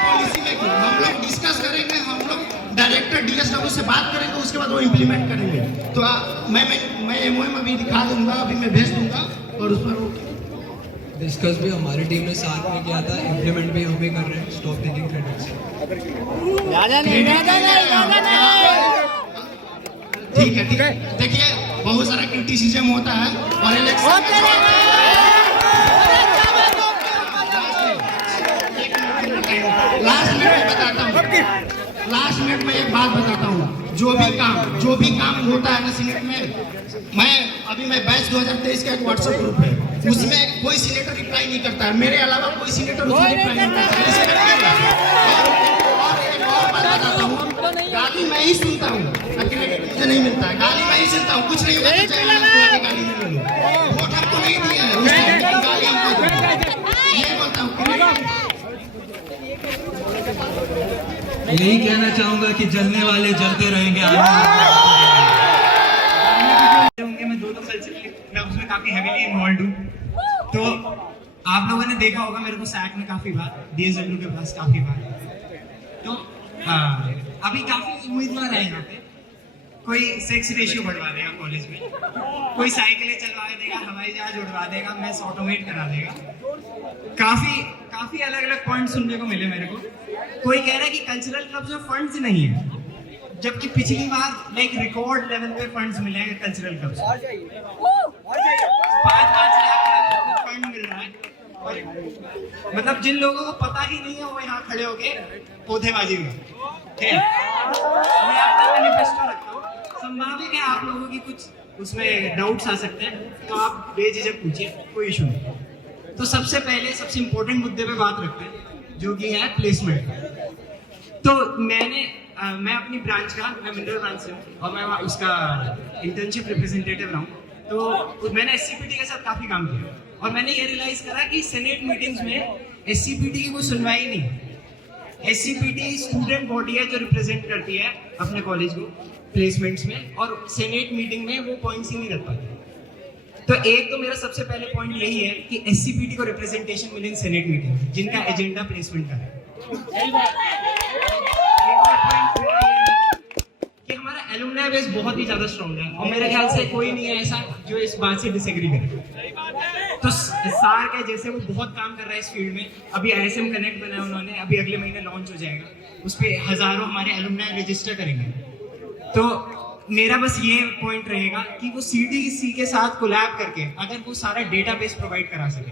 पॉलिसी मेकिंग। हम लोग डिस्कस करेंगे, हम लोग डायरेक्टर DSW से बात करेंगे, उसके बाद वो इम्प्लीमेंट करेंगे। तो मैं MOM अभी दिखा दूंगा, अभी मैं भेज दूंगा, और उस पर डिस्कस भी हमारी टीम ने साथ में किया था, इम्प्लीमेंट भी हम भी कर रहे हैं। Stop taking credits. राजा नहीं, राजा नहीं, राजा नहीं। ठीक है, ठीक है। देखिए बहुत सारा क्रिटिसिज्म होता है, और इलेक्शन लास्ट मिनट में एक बात बताता हूँ। जो भी काम होता है ना सीनेट में, मैं बैच 2023 का एक व्हाट्सएप ग्रुप है, उसमें कोई सीनेटर रिप्लाई नहीं करता है, मेरे अलावा कोई सीनेटर उसमें रिप्लाई नहीं करता है। और बात बताता हूँ, गाली मैं ही सुनता हूँ, मुझे नहीं मिलता है, गाली मैं ही सुनता हूँ। कुछ नहीं होता तो गाली नहीं मिलूँ, वोट हमको नहीं दिया है, गाली हमको दो। ये बोलता हूँ। यही कहना चाहूंगा कि जलने वाले जलते रहेंगे। मैं 2 साल से मैं उसमें काफी हेवीली इन्वॉल्व हूँ। तो आप लोगों ने देखा होगा मेरे को सैक में काफी बार, DSW के पास काफी बार। तो अभी काफी उम्मीदवार है यहाँ पे। कोई सेक्स रेशियो बढ़वा देगा कॉलेज में, कोई साइकिलें चलवा देगा, हवाई जहाज उड़वा देगा, मैथ्स ऑटोमेट करा देगा। काफी अलग अलग पॉइंट सुनने को मिले मेरे को। कोई कह रहा है कि कल्चरल क्लब्स में फंड्स नहीं है, जबकि पिछली बार एक रिकॉर्ड लेवल पे फंड्स मिले हैं कल्चरल क्लब्स को। 5-5 लाख फंड मिल रहा है, और मतलब जिन लोगों को पता ही नहीं है वो यहाँ खड़े होके पौधेबाजी में। मैं अपना मैनिफेस्टो रखता हूँ, संभावित है आप लोगों की कुछ उसमें डाउट्स आ सकते हैं, तो आप बेझिझक पूछिए, कोई इशू नहीं। तो सबसे पहले सबसे इम्पोर्टेंट मुद्दे पे बात रखते हैं, जो कि है प्लेसमेंट। तो मैं अपनी ब्रांच का, मैं मिनरल ब्रांच से हूँ, और मैं उसका इंटर्नशिप रिप्रेजेंटेटिव रहा हूँ। तो मैंने SCPT के साथ काफ़ी काम किया, और मैंने ये रियलाइज़ करा कि सेनेट मीटिंग्स में SCPT की कोई सुनवाई नहीं। SCPT स्टूडेंट बॉडी है जो रिप्रेजेंट करती है अपने कॉलेज को प्लेसमेंट्स में, और सेनेट मीटिंग में वो पॉइंट्स ही नहीं रख पाते। तो एक तो मेरा सबसे पहले पॉइंट यही है कि SCPT को रिप्रेजेंटेशन मिले इन सेनेट मीटिंग, जिनका एजेंडा प्लेसमेंट का है। एक और पॉइंट कि हमारा एलुमनाई बेस बहुत ही ज्यादा स्ट्रॉन्ग है, और मेरे ख्याल से कोई नहीं है ऐसा जो इस बात से डिसएग्री करे। तो सार का जैसे वो बहुत काम कर रहा है इस फील्ड में, अभी ISM कनेक्ट बनाया उन्होंने, अभी अगले महीने लॉन्च हो जाएगा, उस पर हजारों हमारे एलुमनाई रजिस्टर करेंगे। तो मेरा बस ये पॉइंट रहेगा कि वो CDC के साथ कोलैब करके अगर वो सारा डेटाबेस प्रोवाइड करा सके,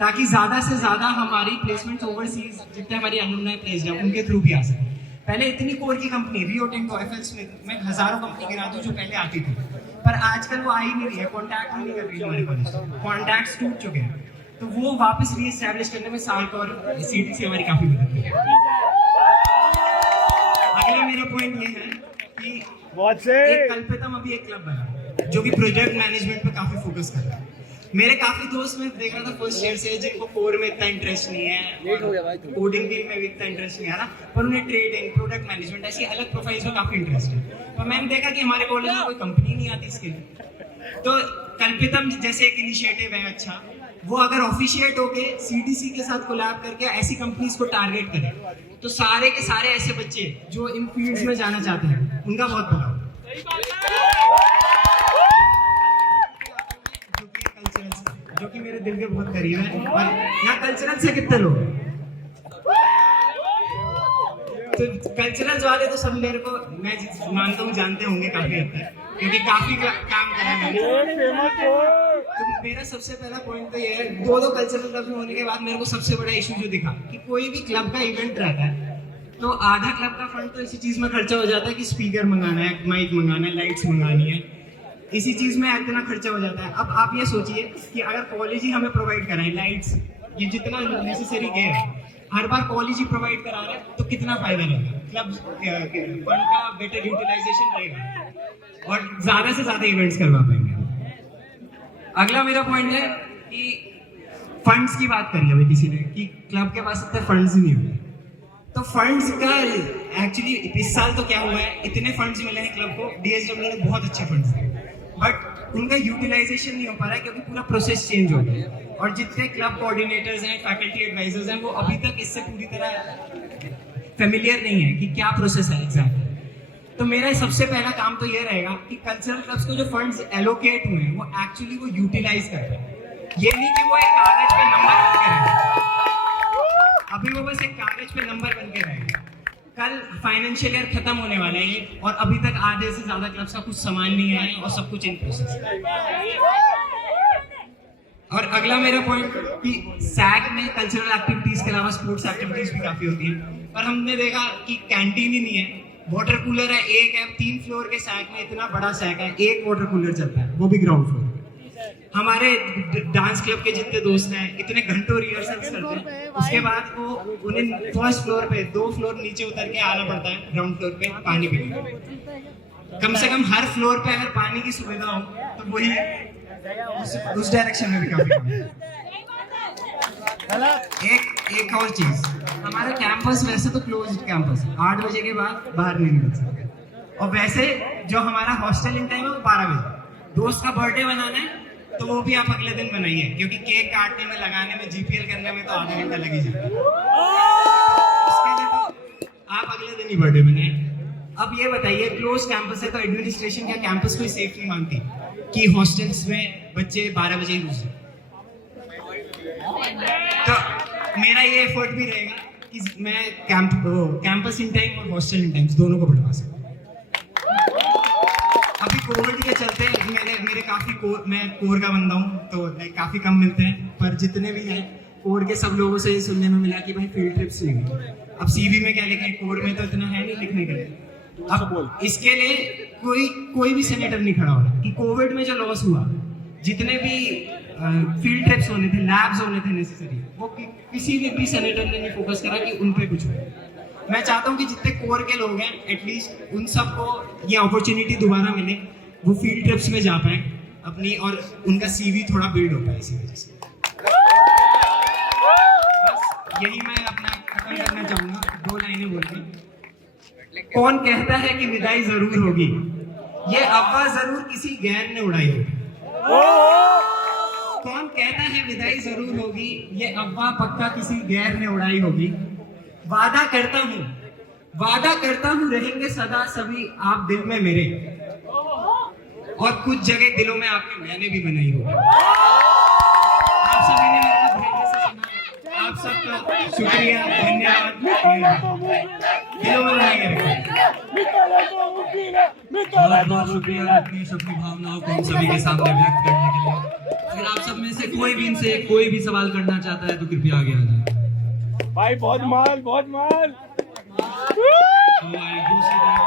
ताकि ज़्यादा से ज़्यादा हमारी प्लेसमेंट्स ओवरसीज जितने हमारी एलुमनाई प्लेस्ड हैं उनके थ्रू भी आ सके। पहले इतनी कोर की company Rio Tinto, FL Smith, मैं हजारों कंपनी गिरा दूं जो पहले आती थी, पर आजकल वो आ ही नहीं रही है, कॉन्टैक्ट नहीं कर रही है हमारे कॉलेज, कॉन्टैक्ट्स टूट चुके हैं। तो वो वापस रीएस्टैब्लिश करने में सार्क और CDC हमारी काफ़ी मदद करेगी। अगला मेरा पॉइंट ये है कि एक कल्पितम अभी एक क्लब बना जो कि प्रोजेक्ट मैनेजमेंट पे काफी फोकस कर रहा है। मेरे काफी दोस्त मैं देख रहा था फर्स्ट ईयर से जिनको कोर में इतना इंटरेस्ट नहीं है, कोडिंग भी में भी इतना इंटरेस्ट नहीं आ रहा, पर उन्हें ट्रेडिंग, प्रोडक्ट मैनेजमेंट ऐसी अलग प्रोफाइल्स में काफी इंटरेस्ट है। तो मैंने देखा कि हमारे कॉलेज में कोई कंपनी नहीं आती इसके लिए, तो कल्पितम जैसे एक इनिशिएटिव है अच्छा, वो अगर ऑफिशिएट होके CDC के साथ कोलैब करके ऐसी कंपनीज को टारगेट करे, तो सारे के सारे ऐसे बच्चे जो इन फील्ड्स में जाना चाहते हैं उनका बहुत भला होगा। जो कि मेरे दिल के बहुत करीब है, और यहाँ कल्चरल से कितने लोग हैं? तो कल्चरल्स वाले तो सब मेरे को मैं मानता हूँ जानते होंगे काफी हद तक, क्योंकि काफी काम करा मैंने। तो मेरा सबसे पहला पॉइंट तो ये है, दो कल्चरल क्लब में होने के बाद मेरे को सबसे बड़ा इशू जो दिखा कि कोई भी क्लब का इवेंट रहता है तो आधा क्लब का फंड तो इसी चीज में खर्चा हो जाता है कि स्पीकर मंगाना है, माइक मंगाना है, लाइट्स मंगानी है, इसी चीज में इतना खर्चा हो जाता है। अब आप ये सोचिए कि अगर कॉलेज ही हमें प्रोवाइड कराए लाइट्स, ये जितना नेसेसरी गेयर है हर बार कॉलेज ही प्रोवाइड करा रहा है, तो कितना फायदा रहेगा, क्लब फंड का बेटर यूटिलाइजेशन रहेगा और ज्यादा से ज्यादा इवेंट्स करवा पाएंगे। अगला मेरा पॉइंट है कि फंड्स की बात करी अभी किसी ने कि क्लब के पास इतने फंड्स नहीं होते, तो फंड्स का एक्चुअली इस साल तो क्या हुआ है, इतने फंड्स मिले हैं क्लब को, DSW ने बहुत अच्छे फंड्स दिए, बट उनका यूटिलाइजेशन नहीं हो पा रहा है क्योंकि पूरा प्रोसेस चेंज हो गया, और जितने क्लब कोऑर्डिनेटर्स हैं, फैकल्टी एडवाइजर्स हैं, वो अभी तक इससे पूरी तरह फेमिलियर नहीं है कि क्या प्रोसेस है एग्जैक्टली। तो मेरा सबसे पहला काम तो ये रहेगा कि कल्चरल क्लब्स को जो फंड्स एलोकेट हुए हैं वो एक्चुअली वो यूटिलाइज करते हैं, ये नहीं कि वो एक कागज पे नंबर बन के रहेगा, अभी वो बस एक कागज पे नंबर बन के रहेगा। कल फाइनेंशियल ईयर खत्म होने वाला है और अभी तक आधे से ज्यादा क्लब्स का कुछ सामान नहीं आया और सब कुछ इन प्रोसेस है। और अगला मेरा पॉइंट कि सैग में कल्चरल एक्टिविटीज के अलावा स्पोर्ट्स एक्टिविटीज भी काफी होती हैं, पर हमने देखा कि कैंटीन ही नहीं है, वाटर कूलर है एक है, 3 फ्लोर के सैग में इतना बड़ा सैग है, एक वाटर कूलर चलता है, वो भी ग्राउंड फ्लोर। हमारे डांस क्लब के जितने दोस्त हैं इतने घंटों रिहर्सल्स करते हैं, उसके बाद वो उन्हें फर्स्ट फ्लोर पे 2 फ्लोर नीचे उतर के आना पड़ता है ग्राउंड फ्लोर पे पानी पीने। कम से कम हर फ्लोर पे अगर पानी की सुविधा हो तो वही उस डायरेक्शन में भी काफी कम है। एक और चीज, हमारा कैंपस वैसे तो क्लोज्ड कैंपस है, 8 बजे के बाद बाहर नहीं निकल सकते, और वैसे जो हमारा हॉस्टल इन टाइम है वो 12 बजे। दोस्त का बर्थडे बनाना है तो वो भी आप अगले दिन बनाइए, क्योंकि केक काटने में, लगाने में, GPL करने में तो आधा घंटा लग ही जाता है, उसके लिए तो आप अगले दिन ही बर्थडे बनाए। अब ये बताइए, क्लोज कैंपस है तो एडमिनिस्ट्रेशन क्या कैंपस को सेफ नहीं मानती कि हॉस्टल्स में बच्चे 12 बजे ही घुसे? तो मेरा ये एफर्ट भी रहेगा कि मैं कैंपस इन टाइम और हॉस्टल इन टाइम्स दोनों को बढ़वा सकूं। अभी कोविड के चलते मेरे काफी मैं कोर का बंदा हूँ तो लाइक काफी कम मिलते हैं, पर जितने भी हैं कोर के सब लोगों से ये सुनने में मिला कि भाई फील्ड ट्रिप्स नहीं हुई। अब CV में क्या लिखें, कोर में तो इतना है नहीं लिखने के लिए। अब इसके लिए कोई भी सेनेटर नहीं खड़ा हो रहा कि कोविड में जो लॉस हुआ, जितने भी फील्ड ट्रिप्स होने थे, लैब्स होने थे नेसेसरी, वो किसी भी सेनेटर ने नहीं फोकस करा कि उन पे कुछ हो। मैं चाहता हूँ कि जितने कोर के लोग हैं एटलीस्ट उन सबको ये अपॉर्चुनिटी दोबारा मिले, वो फील्ड ट्रिप्स में जा पाए अपनी, और उनका CV थोड़ा बिल्ड हो पाए इसी वजह से। बस यही मैं अपना खत्म करना चाहूंगा 2 लाइनें बोलकर। कौन कहता है कि विदाई जरूर होगी, ये अफवाह जरूर किसी गैर ने उड़ाई होगी। कौन कहता है विदाई जरूर होगी, ये अफवाह पक्का किसी गैर ने उड़ाई होगी। वादा करता हूँ रहेंगे सदा सभी आप दिल में मेरे, और कुछ जगह दिलों में आपके मैंने भी बनाई होगी। सभी ने मतलब धैर्य से सुना। आप सबका शुक्रिया, धन्यवाद। दिलों में रहेंगे। बहुत बहुत शुक्रिया रत्नेश अपनी भावनाओं को हम सभी के सामने व्यक्त करने के लिए। अगर आप सब में से कोई भी इनसे कोई भी सवाल करना चाहता है तो कृपया आगे आ जाए। भाई बहुत माल, बहुत माल। So I do see that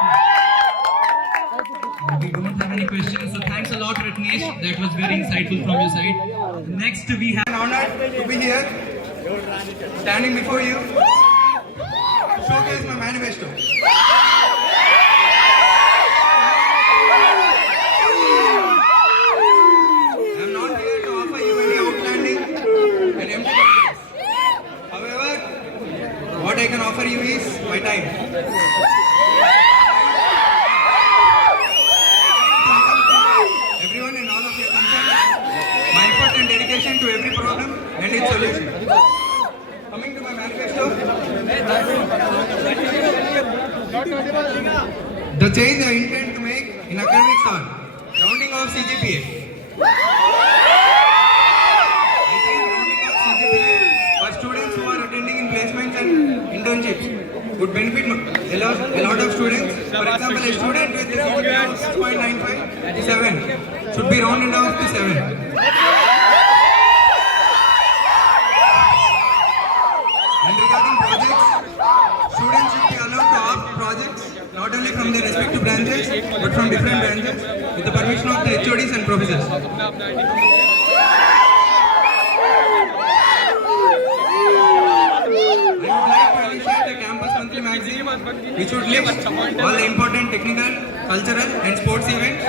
we don't have any questions. So thanks a lot, Ratnesh. That was very insightful from your side. Next we have An honor to be here, standing before you, showcase my manifesto. I am not here to offer you any outstanding and empty promises. However, what I can offer you is my time. Everyone and all of your concerns, my effort and dedication to every problem and its solution. Coming to my manifesto, the change I intend to make in academics are rounding off CGPA. I think rounding off CGPA for students who are attending in placements and internships would benefit a lot of students. For example, a student with a CGPA of 6.95 to 7 should be rounded off to 7. And regarding projects, students should be allowed to opt projects not only from their respective branches but from different branches with the permission of the HODs and professors. I would like to initiate a campus monthly magazine which would list all the important technical, cultural and sports events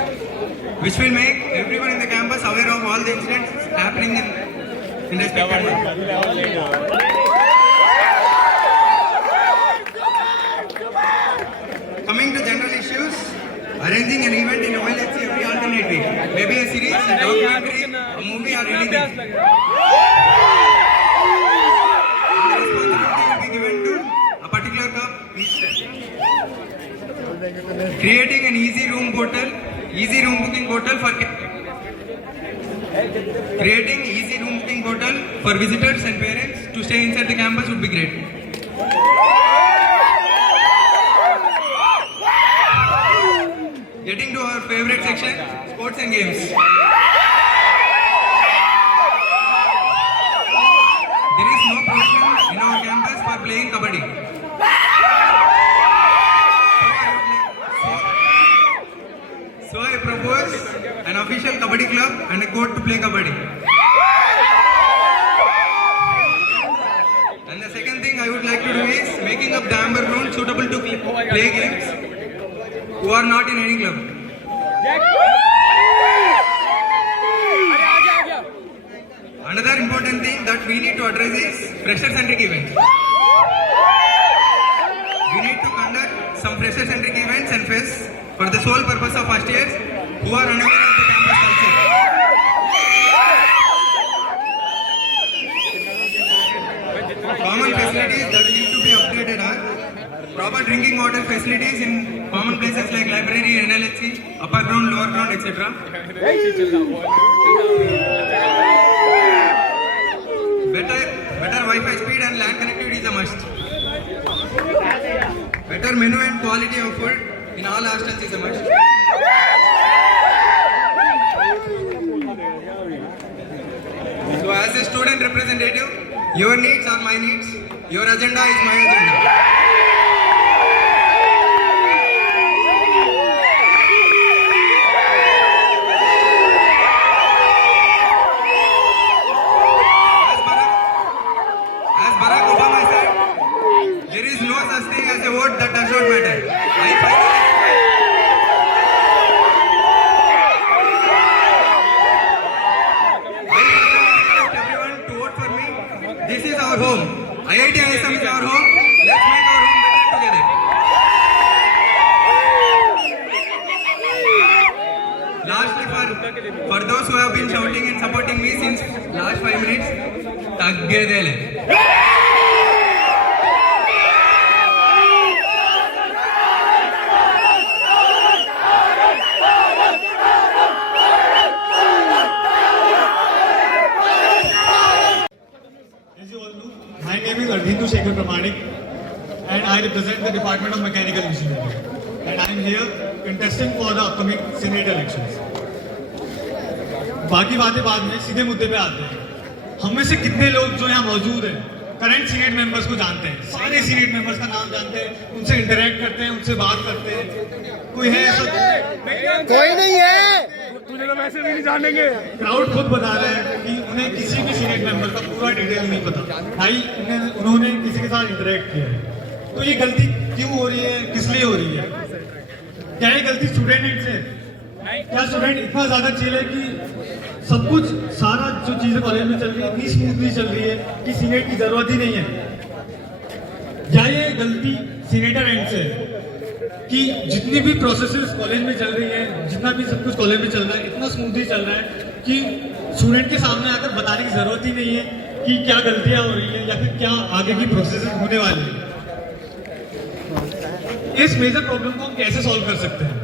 which will make everyone in the campus aware of all the incidents happening in respective month. Coming to general issues, arranging an event in OLHC every alternate week, maybe a series, a documentary, a movie or anything. The responsibility will be given to a particular club each time. Creating an easy room booking portal for visitors and parents to stay inside the campus would be great. Getting to our favorite section, sports and games. There is no provision in our campus for playing kabaddi. So I propose an official kabaddi club and a court to play kabaddi. And the second thing I would like to do is making up the amber ground suitable to play games who are not in any club. Another important thing that we need to address is fresher-centric events. We need to conduct some fresher-centric events and fests for the sole purpose of first years who are unaware of the campus culture. Common facilities that need to be updated are proper drinking water facilities in common places like library, NLHC, upper ground, lower ground, etc. Better Wi-Fi speed and LAN connectivity is a must. Better menu and quality of food in all hostels is a must. So as a student representative, your needs are my needs, your agenda is my agenda. As Barack Obama said, there is no such thing as a vote that does not matter. I finally request everyone to vote for me. This is our home. IIT ISM is our home. Let's make our home better together. Lastly, for those who have been shouting and supporting me since last 5 minutes, Taggedele. represent the Department of Mechanical Engineering, and I am here contesting for the upcoming Senate elections. बाकी बातें बाद में, सीधे मुद्दे पे आते हैं। हम में से कितने लोग जो यहाँ मौजूद हैं करंट सीनेट मेंबर्स को जानते हैं? सारे सीनेट मेंबर्स का नाम जानते हैं, उनसे इंटरेक्ट करते हैं, उनसे बात करते हैं? कोई है ऐसा? कोई नहीं है। तुझे तो वैसे भी नहीं जानेंगे। क्राउड खुद बता रहा है कि उन्हें किसी भी सीनेट मेंबर का पूरा डिटेल नहीं पता, भाई उन्होंने किसी के साथ इंटरेक्ट किया है। तो ये गलती क्यों हो रही है, किस लिए हो रही है? क्या ये गलती स्टूडेंट से? क्या स्टूडेंट इतना ज्यादा चिल है कि सब कुछ सारा जो चीजें कॉलेज में चल रही है इतनी स्मूथली चल रही है कि सीनेट की जरूरत ही नहीं है? क्या ये गलती सीनेटर एंड से है कि जितनी भी प्रोसेसेस कॉलेज में चल रही है, जितना भी सब कुछ कॉलेज में चल रहा है, इतना स्मूथली चल रहा है कि स्टूडेंट के सामने आकर बताने की जरूरत ही नहीं है कि क्या गलतियां हो रही है या फिर क्या आगे की प्रोसेसेस होने वाली है? इस मेजर प्रॉब्लम को हम कैसे सॉल्व कर सकते हैं?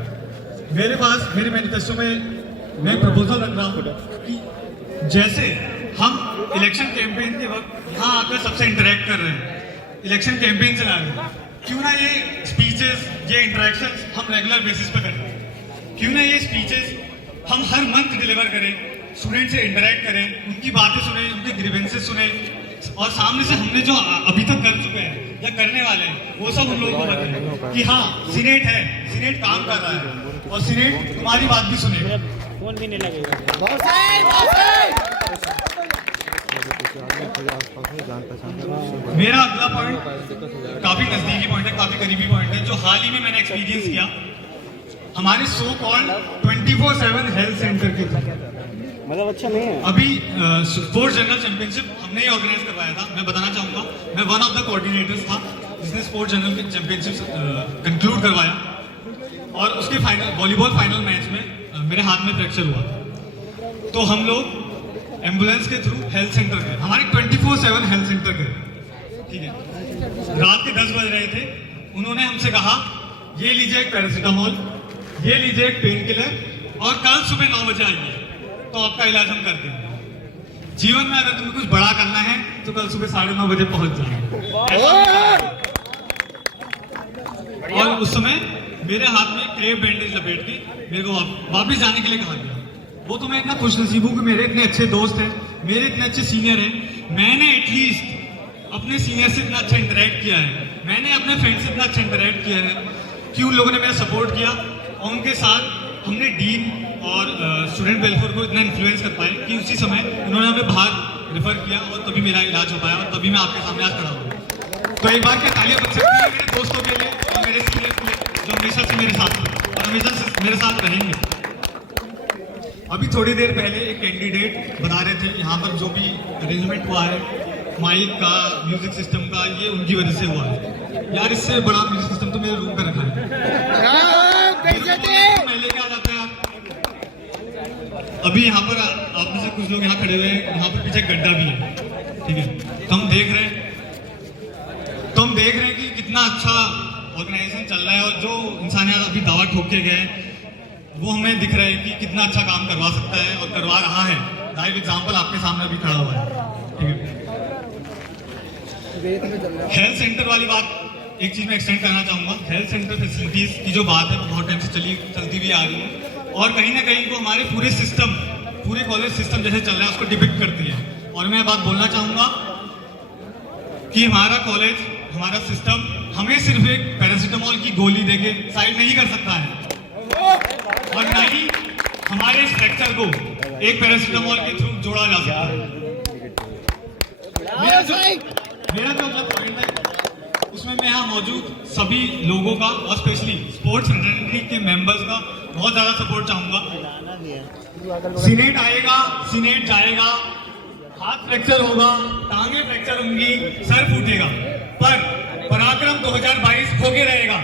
मेरे पास मेरे मैनिफेस्टो में मैं प्रपोजल रख रहा हूँ कि जैसे हम इलेक्शन कैंपेन के वक्त यहाँ आकर सबसे इंटरेक्ट कर रहे हैं, इलेक्शन कैंपेन चला रहे हैं, क्यों ना ये स्पीचेस, ये इंटरेक्शंस हम रेगुलर बेसिस पे करें? क्यों ना ये स्पीचेस हम हर मंथ डिलीवर करें, स्टूडेंट से इंटरेक्ट करें, उनकी बातें सुने, उनके ग्रीवेंसेस सुने, और सामने से हमने जो अभी तक कर चुके हैं या करने वाले हैं वो सब उन लोगों को बताएं कि हाँ सीनेट है, सीनेट काम कर रहा है और सीनेट तुम्हारी बात भी सुनेगा। फोन भी नहीं लगेगा। मेरा अगला पॉइंट काफी नजदीकी पॉइंट है, काफी करीबी पॉइंट है, जो हाल ही में मैंने एक्सपीरियंस किया हमारे सो कॉल्ड 24/7 हेल्थ सेंटर के थ्रू। मतलब अच्छा नहीं है। अभी स्पोर्ट्स जनरल चैंपियनशिप हमने ही ऑर्गेनाइज करवाया था। मैं बताना चाहूंगा मैं वन ऑफ द कोऑर्डिनेटर्स था जिसने स्पोर्ट्स जनरल चैंपियनशिप कंक्लूड करवाया, और उसके फाइनल वॉलीबॉल फाइनल मैच में मेरे हाथ में फ्रैक्चर हुआ। तो हम लोग एम्बुलेंस के थ्रू हेल्थ सेंटर गए, हमारे 24/7 हेल्थ सेंटर गए, ठीक है। रात के 10 बज रहे थे, उन्होंने हमसे कहा ये लीजिए एक पैरासीटामोल, ये लीजिए एक पेन किलर, और कल सुबह 9 बजे आइए तो आपका इलाज हम कर देंगे। जीवन में अगर तुम्हें कुछ बड़ा करना है तो कल सुबह 9:30 बजे पहुंच जाए। और उस समय मेरे हाथ में क्रेप बैंडेज लपेट के मेरे को वापस जाने के लिए कहा गया। वो तो मैं इतना खुशनसीब हूँ कि मेरे इतने अच्छे दोस्त हैं, मेरे इतने अच्छे सीनियर हैं, मैंने एटलीस्ट अपने सीनियर से इतना अच्छा इंटरेक्ट किया है, मैंने अपने फ्रेंड से इतना अच्छा इंटरेक्ट किया है कि उन लोगों ने मेरा सपोर्ट किया, और उनके साथ हमने डीन और स्टूडेंट वेलफेयर को इतना इन्फ्लुएंस कर पाए कि उसी समय उन्होंने हमें बाहर रेफर किया और तभी मेरा इलाज हो पाया, और तभी मैं आपके सामने आज खड़ा हूँ। तो एक बार क्या तालियां बज सकती है मेरे दोस्तों के लिए और मेरे सीनियर के लिए जो हमेशा से मेरे साथ हैं और हमेशा से मेरे साथ रहेंगे। अभी थोड़ी देर पहले एक कैंडिडेट बता रहे थे यहाँ पर जो भी अरेंजमेंट हुआ है माइक का, म्यूजिक सिस्टम का, ये उनकी वजह से हुआ है। यार इससे बड़ा म्यूजिक सिस्टम तो मेरे रूम पे रखा है, मैं लेके आ जाता है। अभी यहाँ पर आप में से कुछ लोग यहाँ खड़े हुए हैं, यहाँ पर पीछे गड्ढा भी है, ठीक है। तो हम देख रहे हैं कि कितना अच्छा ऑर्गेनाइजेशन चल रहा है, और जो इंसान यहाँ अभी दावा ठोक के गए वो हमें दिख रहा है कि कितना अच्छा काम करवा सकता है और करवा रहा है। लाइव एग्जांपल आपके सामने अभी खड़ा हुआ है, ठीक है। हेल्थ सेंटर वाली बात एक चीज मैं एक्सटेंड करना चाहूंगा। हेल्थ सेंटर फैसिलिटीज की जो बात है बहुत टाइम से चलती भी आ रही है, और कहीं ना कहीं वो हमारे पूरे सिस्टम, पूरे कॉलेज सिस्टम जैसे चल रहा है उसको डिपिक्ट करती है। और मैं बात बोलना चाहूंगा कि हमारा कॉलेज, हमारा सिस्टम हमें सिर्फ एक पैरासीटामोल की गोली देके साइड नहीं कर सकता है, और ना ही हमारे स्ट्रक्चर को एक पैरासीटामोल के थ्रू जोड़ा जा सकता है। मेरा जो अपना पॉइंट है उसमें मैं यहाँ मौजूद सभी लोगों का और स्पेशली स्पोर्ट्स फ्रेटर्निटी के मेंबर्स का बहुत ज्यादा सपोर्ट चाहूंगा। सीनेट आएगा, सीनेट जाएगा, हाथ फ्रैक्चर होगा, टांगे फ्रैक्चर होंगी, सर फूटेगा, पर पराक्रम 2022 होके रहेगा।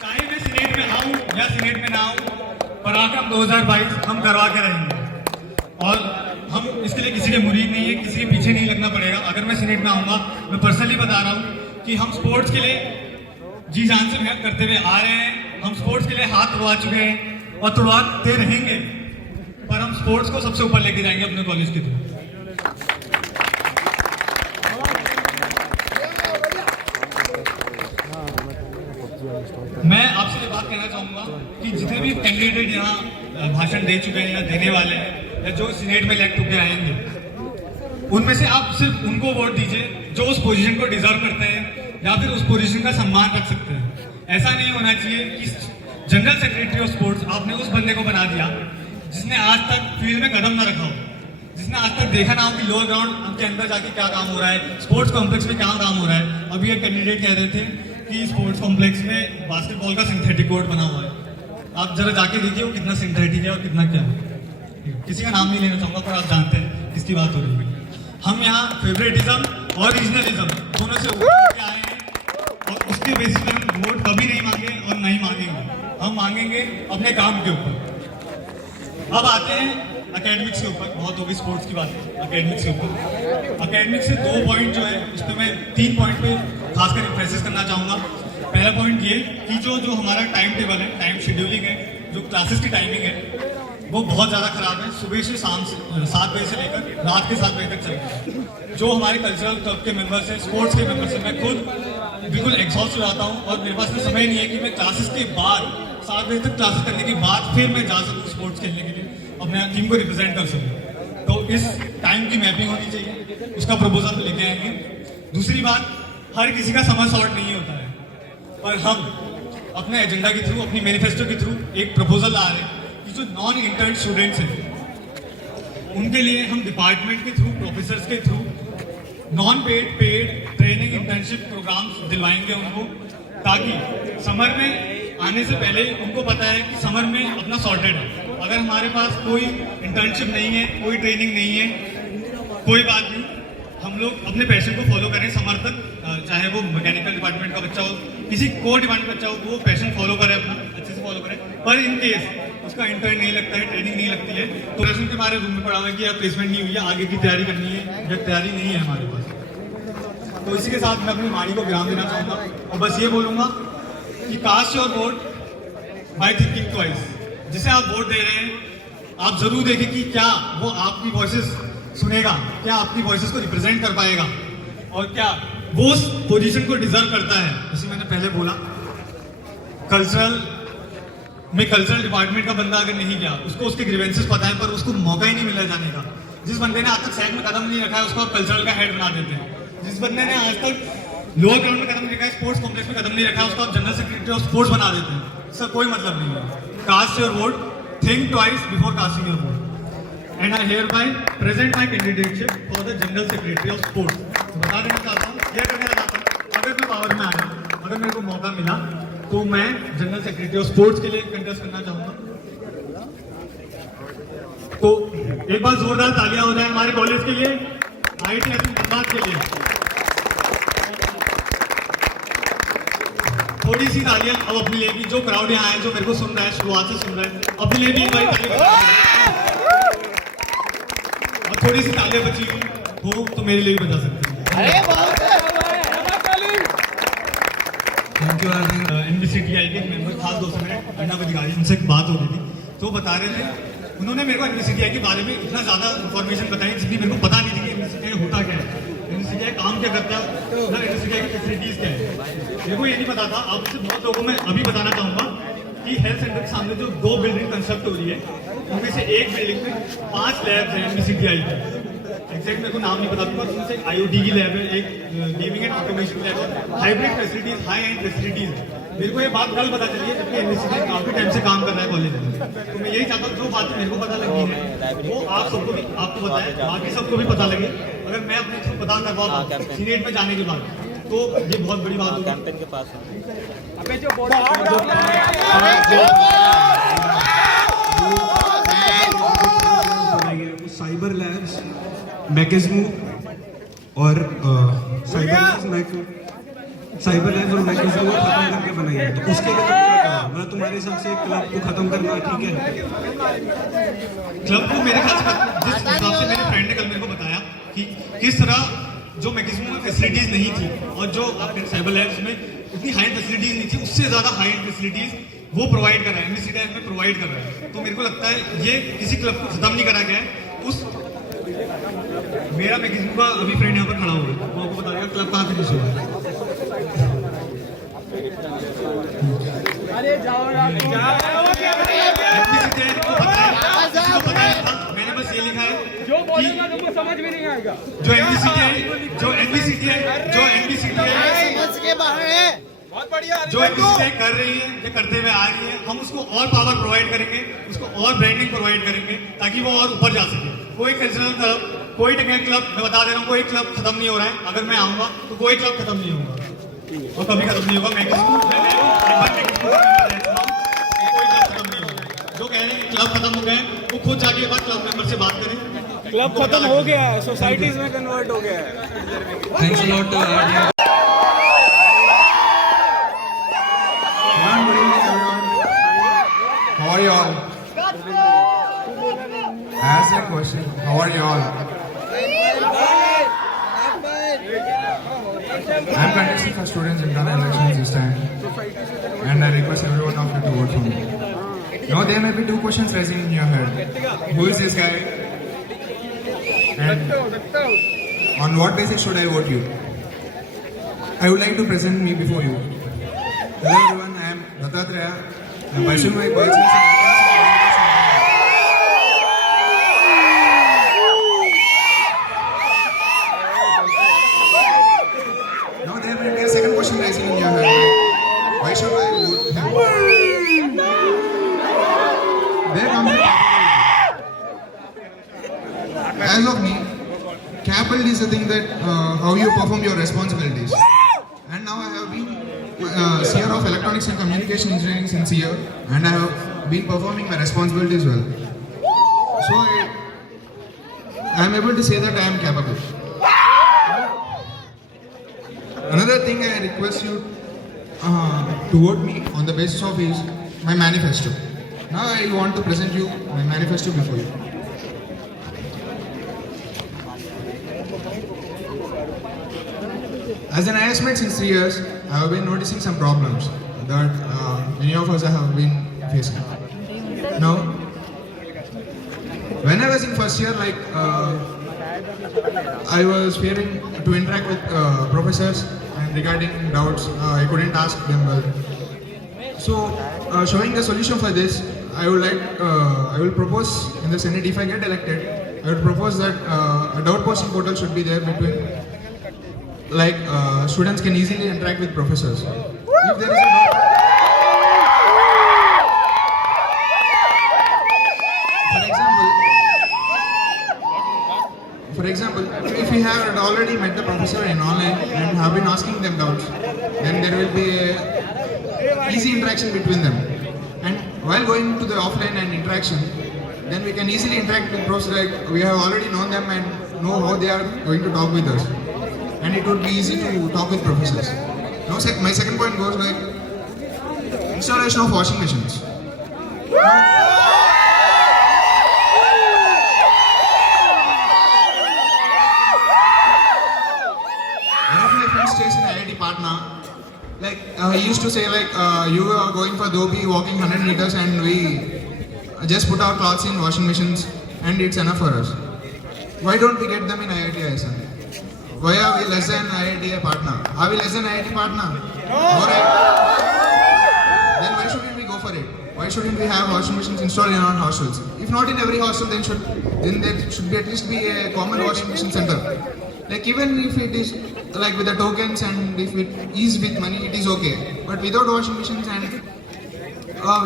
चाहे मैं सीनेट में आऊं या सीनेट में ना आऊं, पराक्रम 2022 हम करवा के रहेंगे। और हम इसके लिए किसी के मुरीद नहीं है, किसी के पीछे नहीं लगना पड़ेगा। अगर मैं सीनेट में आऊंगा, मैं पर्सनली बता रहा हूं कि हम स्पोर्ट्स के लिए जी जान से मेहनत करते हुए आ रहे हैं। हम स्पोर्ट्स के लिए हाथ तुड़वा चुके हैं और तुड़वाते रहेंगे, पर हम स्पोर्ट्स को सबसे ऊपर लेके जाएंगे अपने कॉलेज के थ्रू। मैं आपसे ये बात कहना चाहूँगा कि जितने भी कैंडिडेट यहाँ भाषण दे चुके हैं या देने वाले हैं या जो सीनेट में इलेक्ट होकर आएंगे, उनमें से आप सिर्फ उनको वोट दीजिए जो उस पोजीशन को डिजर्व करते हैं या फिर उस पोजीशन का सम्मान रख सकते हैं। ऐसा नहीं होना चाहिए कि जनरल सेक्रेटरी ऑफ स्पोर्ट्स आपने उस बंदे को बना दिया जिसने आज तक फील्ड में कदम ना रखा हो, जिसने आज तक देखा ना हो कि लोअर ग्राउंड के अंदर जाके क्या काम हो रहा है, स्पोर्ट्स कॉम्प्लेक्स में क्या काम हो रहा है। अभी एक कैंडिडेट कह रहे थे कि स्पोर्ट्स कॉम्प्लेक्स में बास्केटबॉल का सिंथेटिक कोर्ट बना हुआ है। आप जरा जाके देखिए वो कितना सिंथेटिक है और कितना क्या है। किसी का नाम नहीं लेना चाहूँगा पर आप जानते हैं किसकी बात हो रही है। हम यहाँ फेवरेटिज्म और रीजनलिज्म दोनों से ऊपर आए हैं और उसके बेसिस पे हम वोट कभी नहीं मांगे और नहीं मांगेंगे। हम मांगेंगे अपने काम के ऊपर। अब आते हैं एकेडमिक्स के ऊपर। बहुत होगी स्पोर्ट्स की बात, एकेडमिक्स के ऊपर। एकेडमिक्स से 2 पॉइंट जो है उस पर मैं 3 पॉइंट पे खासकर एम्फेसिस करना चाहूँगा। पहला पॉइंट ये कि जो हमारा टाइम टेबल है, टाइम शेड्यूलिंग है, जो क्लासेस की टाइमिंग है वो बहुत ज़्यादा खराब है। सुबह से शाम से 7 बजे से लेकर रात के 7 बजे तक चलता है। जो हमारे कल्चरल क्लब के मेंबर्स हैं, स्पोर्ट्स के मेंबर्स हैं, मैं खुद बिल्कुल एग्जॉस्ट हो जाता हूँ और मेरे पास में समय नहीं है कि मैं क्लासेस के बाद 7 बजे तक क्लासेस करने के बाद फिर मैं जा सकूँ स्पोर्ट्स खेलने के लिए, अपने टीम को रिप्रेजेंट कर सकूँ। तो इस टाइम की मैपिंग होनी चाहिए, उसका प्रपोजल लेके आएंगे। दूसरी बात, हर किसी का समर शॉर्ट नहीं होता है, पर हम अपने एजेंडा के थ्रू, अपनी मैनिफेस्टो के थ्रू एक प्रपोजल ला रहे हैं कि जो नॉन इंटर्न स्टूडेंट्स हैं उनके लिए हम डिपार्टमेंट के थ्रू, प्रोफेसर्स के through non paid training internship programmes दिलवाएंगे उनको, ताकि समर में आने से पहले उनको पता है कि समर में अपना सॉर्टेड है। अगर हमारे पास कोई इंटर्नशिप नहीं है, कोई ट्रेनिंग नहीं है, कोई बात नहीं, हम लोग अपने पैशन को फॉलो करें समर तक। चाहे वो मैकेनिकल डिपार्टमेंट का बच्चा हो, किसी कोर डिपार्टमेंट का बच्चा हो, वो पैशन फॉलो करे, अपना अच्छे से फॉलो करे। पर इन केस उसका इंटर्न नहीं लगता है, ट्रेनिंग नहीं लगती है, तो पैशन के हमारे रूम में पड़ा हुआ है कि यार प्लेसमेंट नहीं हुई है, आगे की तैयारी करनी है, जब तैयारी नहीं है हमारे पास। तो इसी के साथ मैं अपनी वाणी को विराम देना चाहूँगा और बस ये बोलूँगा कि cast your vote by thinking twice. जिसे आप वोट दे रहे हैं आप जरूर देखें कि क्या वो आपकी वॉइसेस सुनेगा, क्या आपकी वॉइसेस को रिप्रेजेंट कर पाएगा और क्या वो उस पोजीशन को डिजर्व करता है। जैसे मैंने पहले बोला, कल्चरल डिपार्टमेंट का बंदा अगर नहीं गया, उसको उसके ग्रीवेंसेस पता है पर उसको मौका ही नहीं मिला जाने का। जिस बंदे ने आज तक सैक में कदम नहीं रखा है उसको आप कल्चरल का हेड बना देते हैं। जिस बंदे ने आज तक लोअर ग्राउंड में कदम नहीं रखा है, स्पोर्ट्स कॉम्प्लेक्स में कदम नहीं रखा है, उसको आप जनरल सेक्रेटरी ऑफ स्पोर्ट्स बना देते हैं। इसका कोई मतलब नहीं है। Cast your vote, think twice before casting your vote. And I hereby present my candidature for the General Secretary of Sports। बता देना चाहता हूँ, क्लियर करना चाहता हूँ, अगर मैं पावर में आया, अगर मेरे को मौका मिला तो मैं जनरल सेक्रेटरी ऑफ स्पोर्ट्स के लिए कंटेस्ट करना चाहूँगा। तो एक बार जोरदार तालियां हो जाए हमारे कॉलेज के लिए, IIT हैदराबाद के लिए। थोड़ी सी तालियां अब अपने लिए भी, जो क्राउड यहाँ है, जो मेरे को सुन रहा है, शुरुआत से सुन रहा है, अपने लिए भी एक बार तालियां। थोड़ी सी तालियां बची हो तो मेरे लिए भी बजा सकते हैं। Thank you. NBCTI के मेंबर, खास दोस्त मेरे अन्ना अधिकारी, उनसे एक बात हो रही थी तो बता रहे थे, उन्होंने मेरे को NBCTI के बारे में इतना ज़्यादा इन्फॉर्मेशन बताई जितनी मेरे को पता नहीं थी कि NBCTI होता क्या है, NBCTI काम क्या करता है, NBCTI की फैसिलिटीज़ क्या है। मेरे को ये नहीं पता था। आपसे बहुत लोगों में अभी बताना चाहूँगा कि हेल्थ सेंटर के सामने जो 2 बिल्डिंग कंस्ट्रक्ट हो रही है, उनमें से एक बिल्डिंग में 5 लैब्स हैं NBCTI की। एग्जैक्ट मेरे को नाम नहीं पता, बिकॉज उनसे एक IoT की लैब है, एक गेमिंग एंड ऑटोमेशन लैब है, hybrid facilities, high and facilities. मेरे को ये बात कल पता चली है जबकि NBCTI काफी टाइम से काम कर रहा है कॉलेज में। तो मैं यही चाहता हूँ जो बातें मेरे को पता लगी है वो आप सबको भी, आपको पता है, बाकी सबको भी पता लगे। अगर मैं अपने थ्रू पता कर पाऊँ सीनेट में जाने के बाद तो ये बहुत बड़ी बात होगी। कैंपेन के पास साइबर लैब्स, मैकेज्मो और साइबर लैब्स और मैकेज्मो खत्म करके बनाई है। तो उसके लिए मैं तुम्हारे हिसाब से क्लब को खत्म करना ठीक है? क्लब को मेरे ख्याल से जिस हिसाब से मेरे फ्रेंड ने कल मेरे को बताया कि किस तरह जो मैकेज्मो में फैसिलिटीज नहीं थी और जो आपके साइबर लैब्स में इतनी हाई फैसिलिटीज नहीं थी, उससे ज़्यादा हाई फैसिलिटीज वो प्रोवाइड कर रहा है, NBCTI में प्रोवाइड कर रहा है। तो मेरे को लगता है ये किसी क्लब को खत्म नहीं करा गया है। उस मेरा मैकेज्मो का अभी फ्रेंड यहाँ पर खड़ा होगा, वो आपको बता देगा क्लब कहाँ से शुरू है। अरे जाओ मैंने बस ये लिखा है जो बोलेगा तुमको समझ में नहीं आएगा। जो एनबीसीटी है जो एनबीसीटी समझ के बाहर है। बहुत बढ़िया। जो एनबीसीटी कर रही है या करते हुए आ रही है, हम उसको और पावर प्रोवाइड करेंगे, उसको और ब्रांडिंग प्रोवाइड करेंगे ताकि वो और ऊपर जा सके। कोई कल्चरल क्लब, कोई टेक्निकल क्लब, मैं बता दे रहा हूँ, कोई क्लब खत्म नहीं हो रहा है। अगर मैं आऊंगा तो कोई क्लब खत्म नहीं होगा, वो कभी खत्म नहीं होगा। मैं कोई क्लब खत्म नहीं होगा। जो कह रहे हैं क्लब खत्म हो गए, वो खुद जाके एक बार क्लब मेंबर से बात करें। क्लब खत्म हो गया है, सोसाइटीज में कन्वर्ट हो गया है। Thanks a lot. Good evening, everyone. How are you all? I asked a question. How are you all? I'm contesting for students in Ghana elections this time, and I request every one of you to vote for me. Now there may be two questions rising in your head. Who is this guy? And on what basis should I vote you? I would like to present me before you. Hello everyone, I am Dattatreya. I am pursuing my bachelor's in communication. Now there may be a second question rising in your head. Why should I vote him? There comes the capability. As of me, capability is the thing that how you perform your responsibilities. And now I have been Seer of Electronics and Communication Engineering since a year, and I have been performing my responsibilities well. So I am able to say that I am capable. Another thing I request you to vote me on the basis of is my manifesto. Now I want to present you my manifesto before you. As an IS-mate since 3 years, I have been noticing some problems that many of us have been facing. Now, when I was in first year, I was fearing to interact with professors and regarding doubts, I couldn't ask them well. So, showing the solution for this, I will propose in the Senate, if I get elected, I would propose that a doubt posting portal should be there between, students can easily interact with professors. If there is a doubt, for example, if we have already met the professor in online and have been asking them doubts, then there will be a easy interaction between them. And while going to the offline and interaction, then we can easily interact with professors, like we have already known them and know how they are going to talk with us. And it would be easy to talk with professors. Now, my second point goes like installation of washing machines. One of my friends stays in IIT Patna. He used to say you are going for Dhobi, walking 100 meters, and we just put our clothes in washing machines, and it's enough for us. Why don't we get them in IIT ISM? Why are we less than IIT Patna? Are we less than IIT Patna? Alright. Then why shouldn't we go for it? Why shouldn't we have washing machines installed in our hostels? If not in every hostel, then there should be at least be a common washing machine center. Even if it is with the tokens and if it is with money, it is okay. But without washing machines and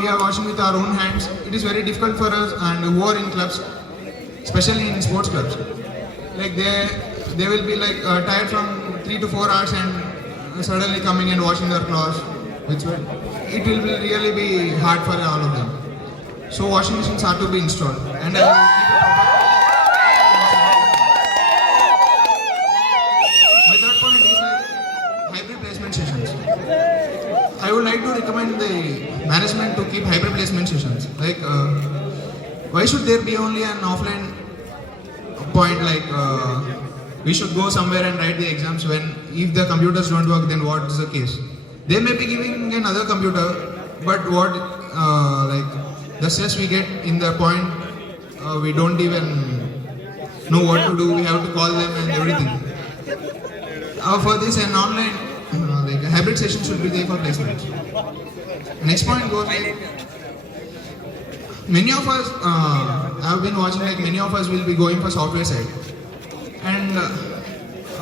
we are washing with our own hands, it is very difficult for us and who are in clubs, especially in sports clubs. They will be tired from 3 to 4 hours and suddenly coming and washing their clothes, it will really be hard for all of them. So washing machines are to be installed, and I will keep it. My third point is hybrid placement sessions. I would like to recommend the management to keep hybrid placement sessions. Why should there be only an offline point we should go somewhere and write the exams when if the computers don't work, then what is the case? They may be giving another computer, but the stress we get in the point, we don't even know what to do. We have to call them and everything. For this, an online like a hybrid session should be there for placement. Next point goes like many of us have been watching, like many of us will be going for software side, and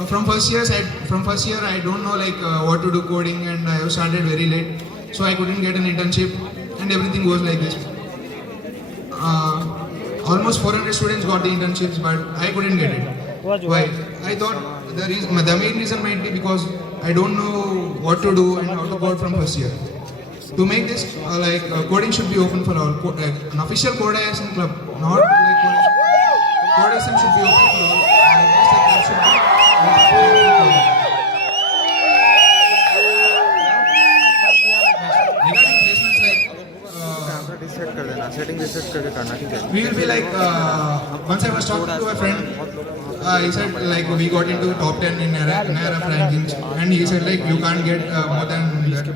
from first year I don't know like what to do coding, and I started very late, so I couldn't get an internship, and everything goes like this. Almost 400 students got the internships, but I couldn't get it. Why? I thought the main reason might be because I don't know what to do and how to code from first year. To make this coding should be open for all. An official Codism club, not like Codism should be open for all. And the club should be open for all. Regarding placements, we will be like once I was talking to a friend. He said like we got into top 10 in NRF rankings, and he said like you can't get more than that.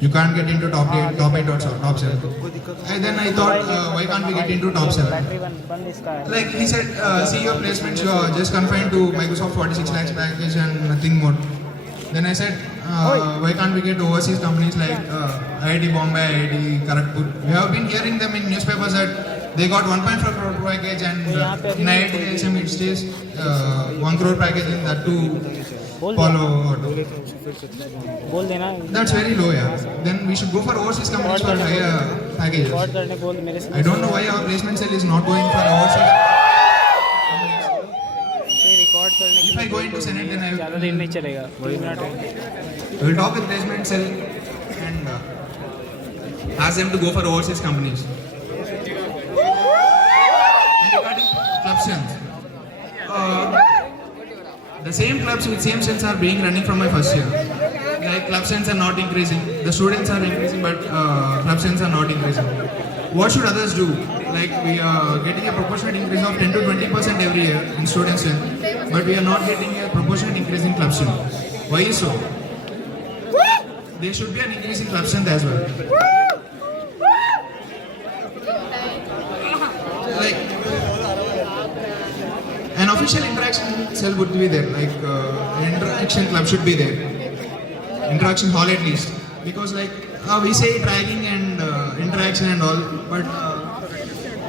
You can't get into top 8 or top 7. And then I thought why can't we get into top 7? Like he said, see your placements you are just confined to Microsoft 46 lakhs package and nothing more. Then I said why can't we get overseas companies like IIT Bombay, IIT Kharagpur? We have been hearing them in newspapers that they got 1.5 crore package, and in IIT ISM it stays 1 crore package in that too. Follow. That's very low, yeah. Then we should go for overseas companies for higher packages. I don't know why our placement cell is not going for overseas. If I go into Senate, then I will talk with placement cell and ask them to go for overseas companies. Regarding clubs, the same clubs with same sense are being running from my first year. Like club sense are not increasing. The students are increasing, but club sense are not increasing. What should others do? Like we are getting a proportionate increase of 10 to 20% every year in student strength, but we are not getting a proportionate increase in club strength. Why is so? There should be an increase in club strength as well. Like an official interaction cell would be there, like interaction club should be there, interaction hall at least, because like we say tagging and interaction and all, but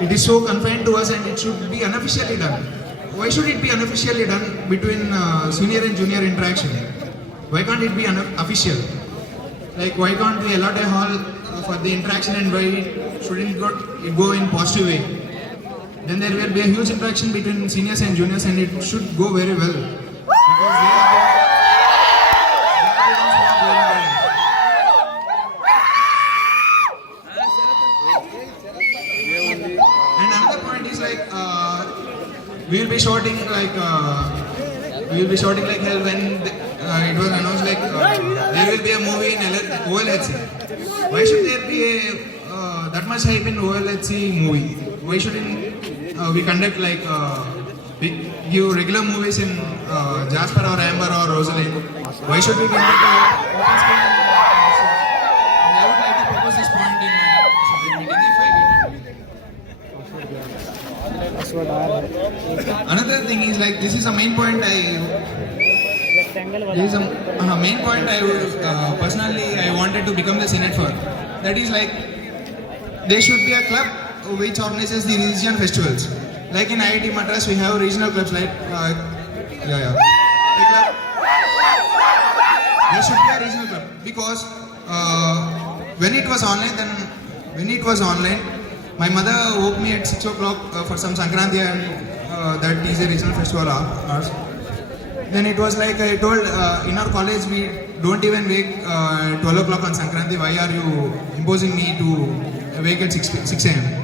it is so confined to us and it should be unofficially done. Why should it be unofficially done between senior and junior interaction? Why can't it be official? Like why can't we allot a hall for the interaction, and why shouldn't it go in positive way? Then there will be a huge interaction between seniors and juniors, and it should go very well. Because they are the ones who are going well. And another point is like we will be shouting like hell when it was announced like there will be a movie in OLHC. Why should there be that much hype in OLHC movie? Why shouldn't we conduct like we give regular movies in Jasper or Amber or Rosalind? Why should we conduct open screen? And I would like to propose this point in my meeting if I get. Another thing is like this is a main point personally I wanted to become the Senate for. That is like there should be a club which organizes the regional festivals. Like in IIT Madras, we have regional clubs like the club. There should be a regional club because when it was online, my mother woke me at 6 o'clock for some Sankranti, and that is a regional festival ours. Then it was like I told in our college we don't even wake 12 o'clock on Sankranti. Why are you imposing me to wake at 6 a.m.?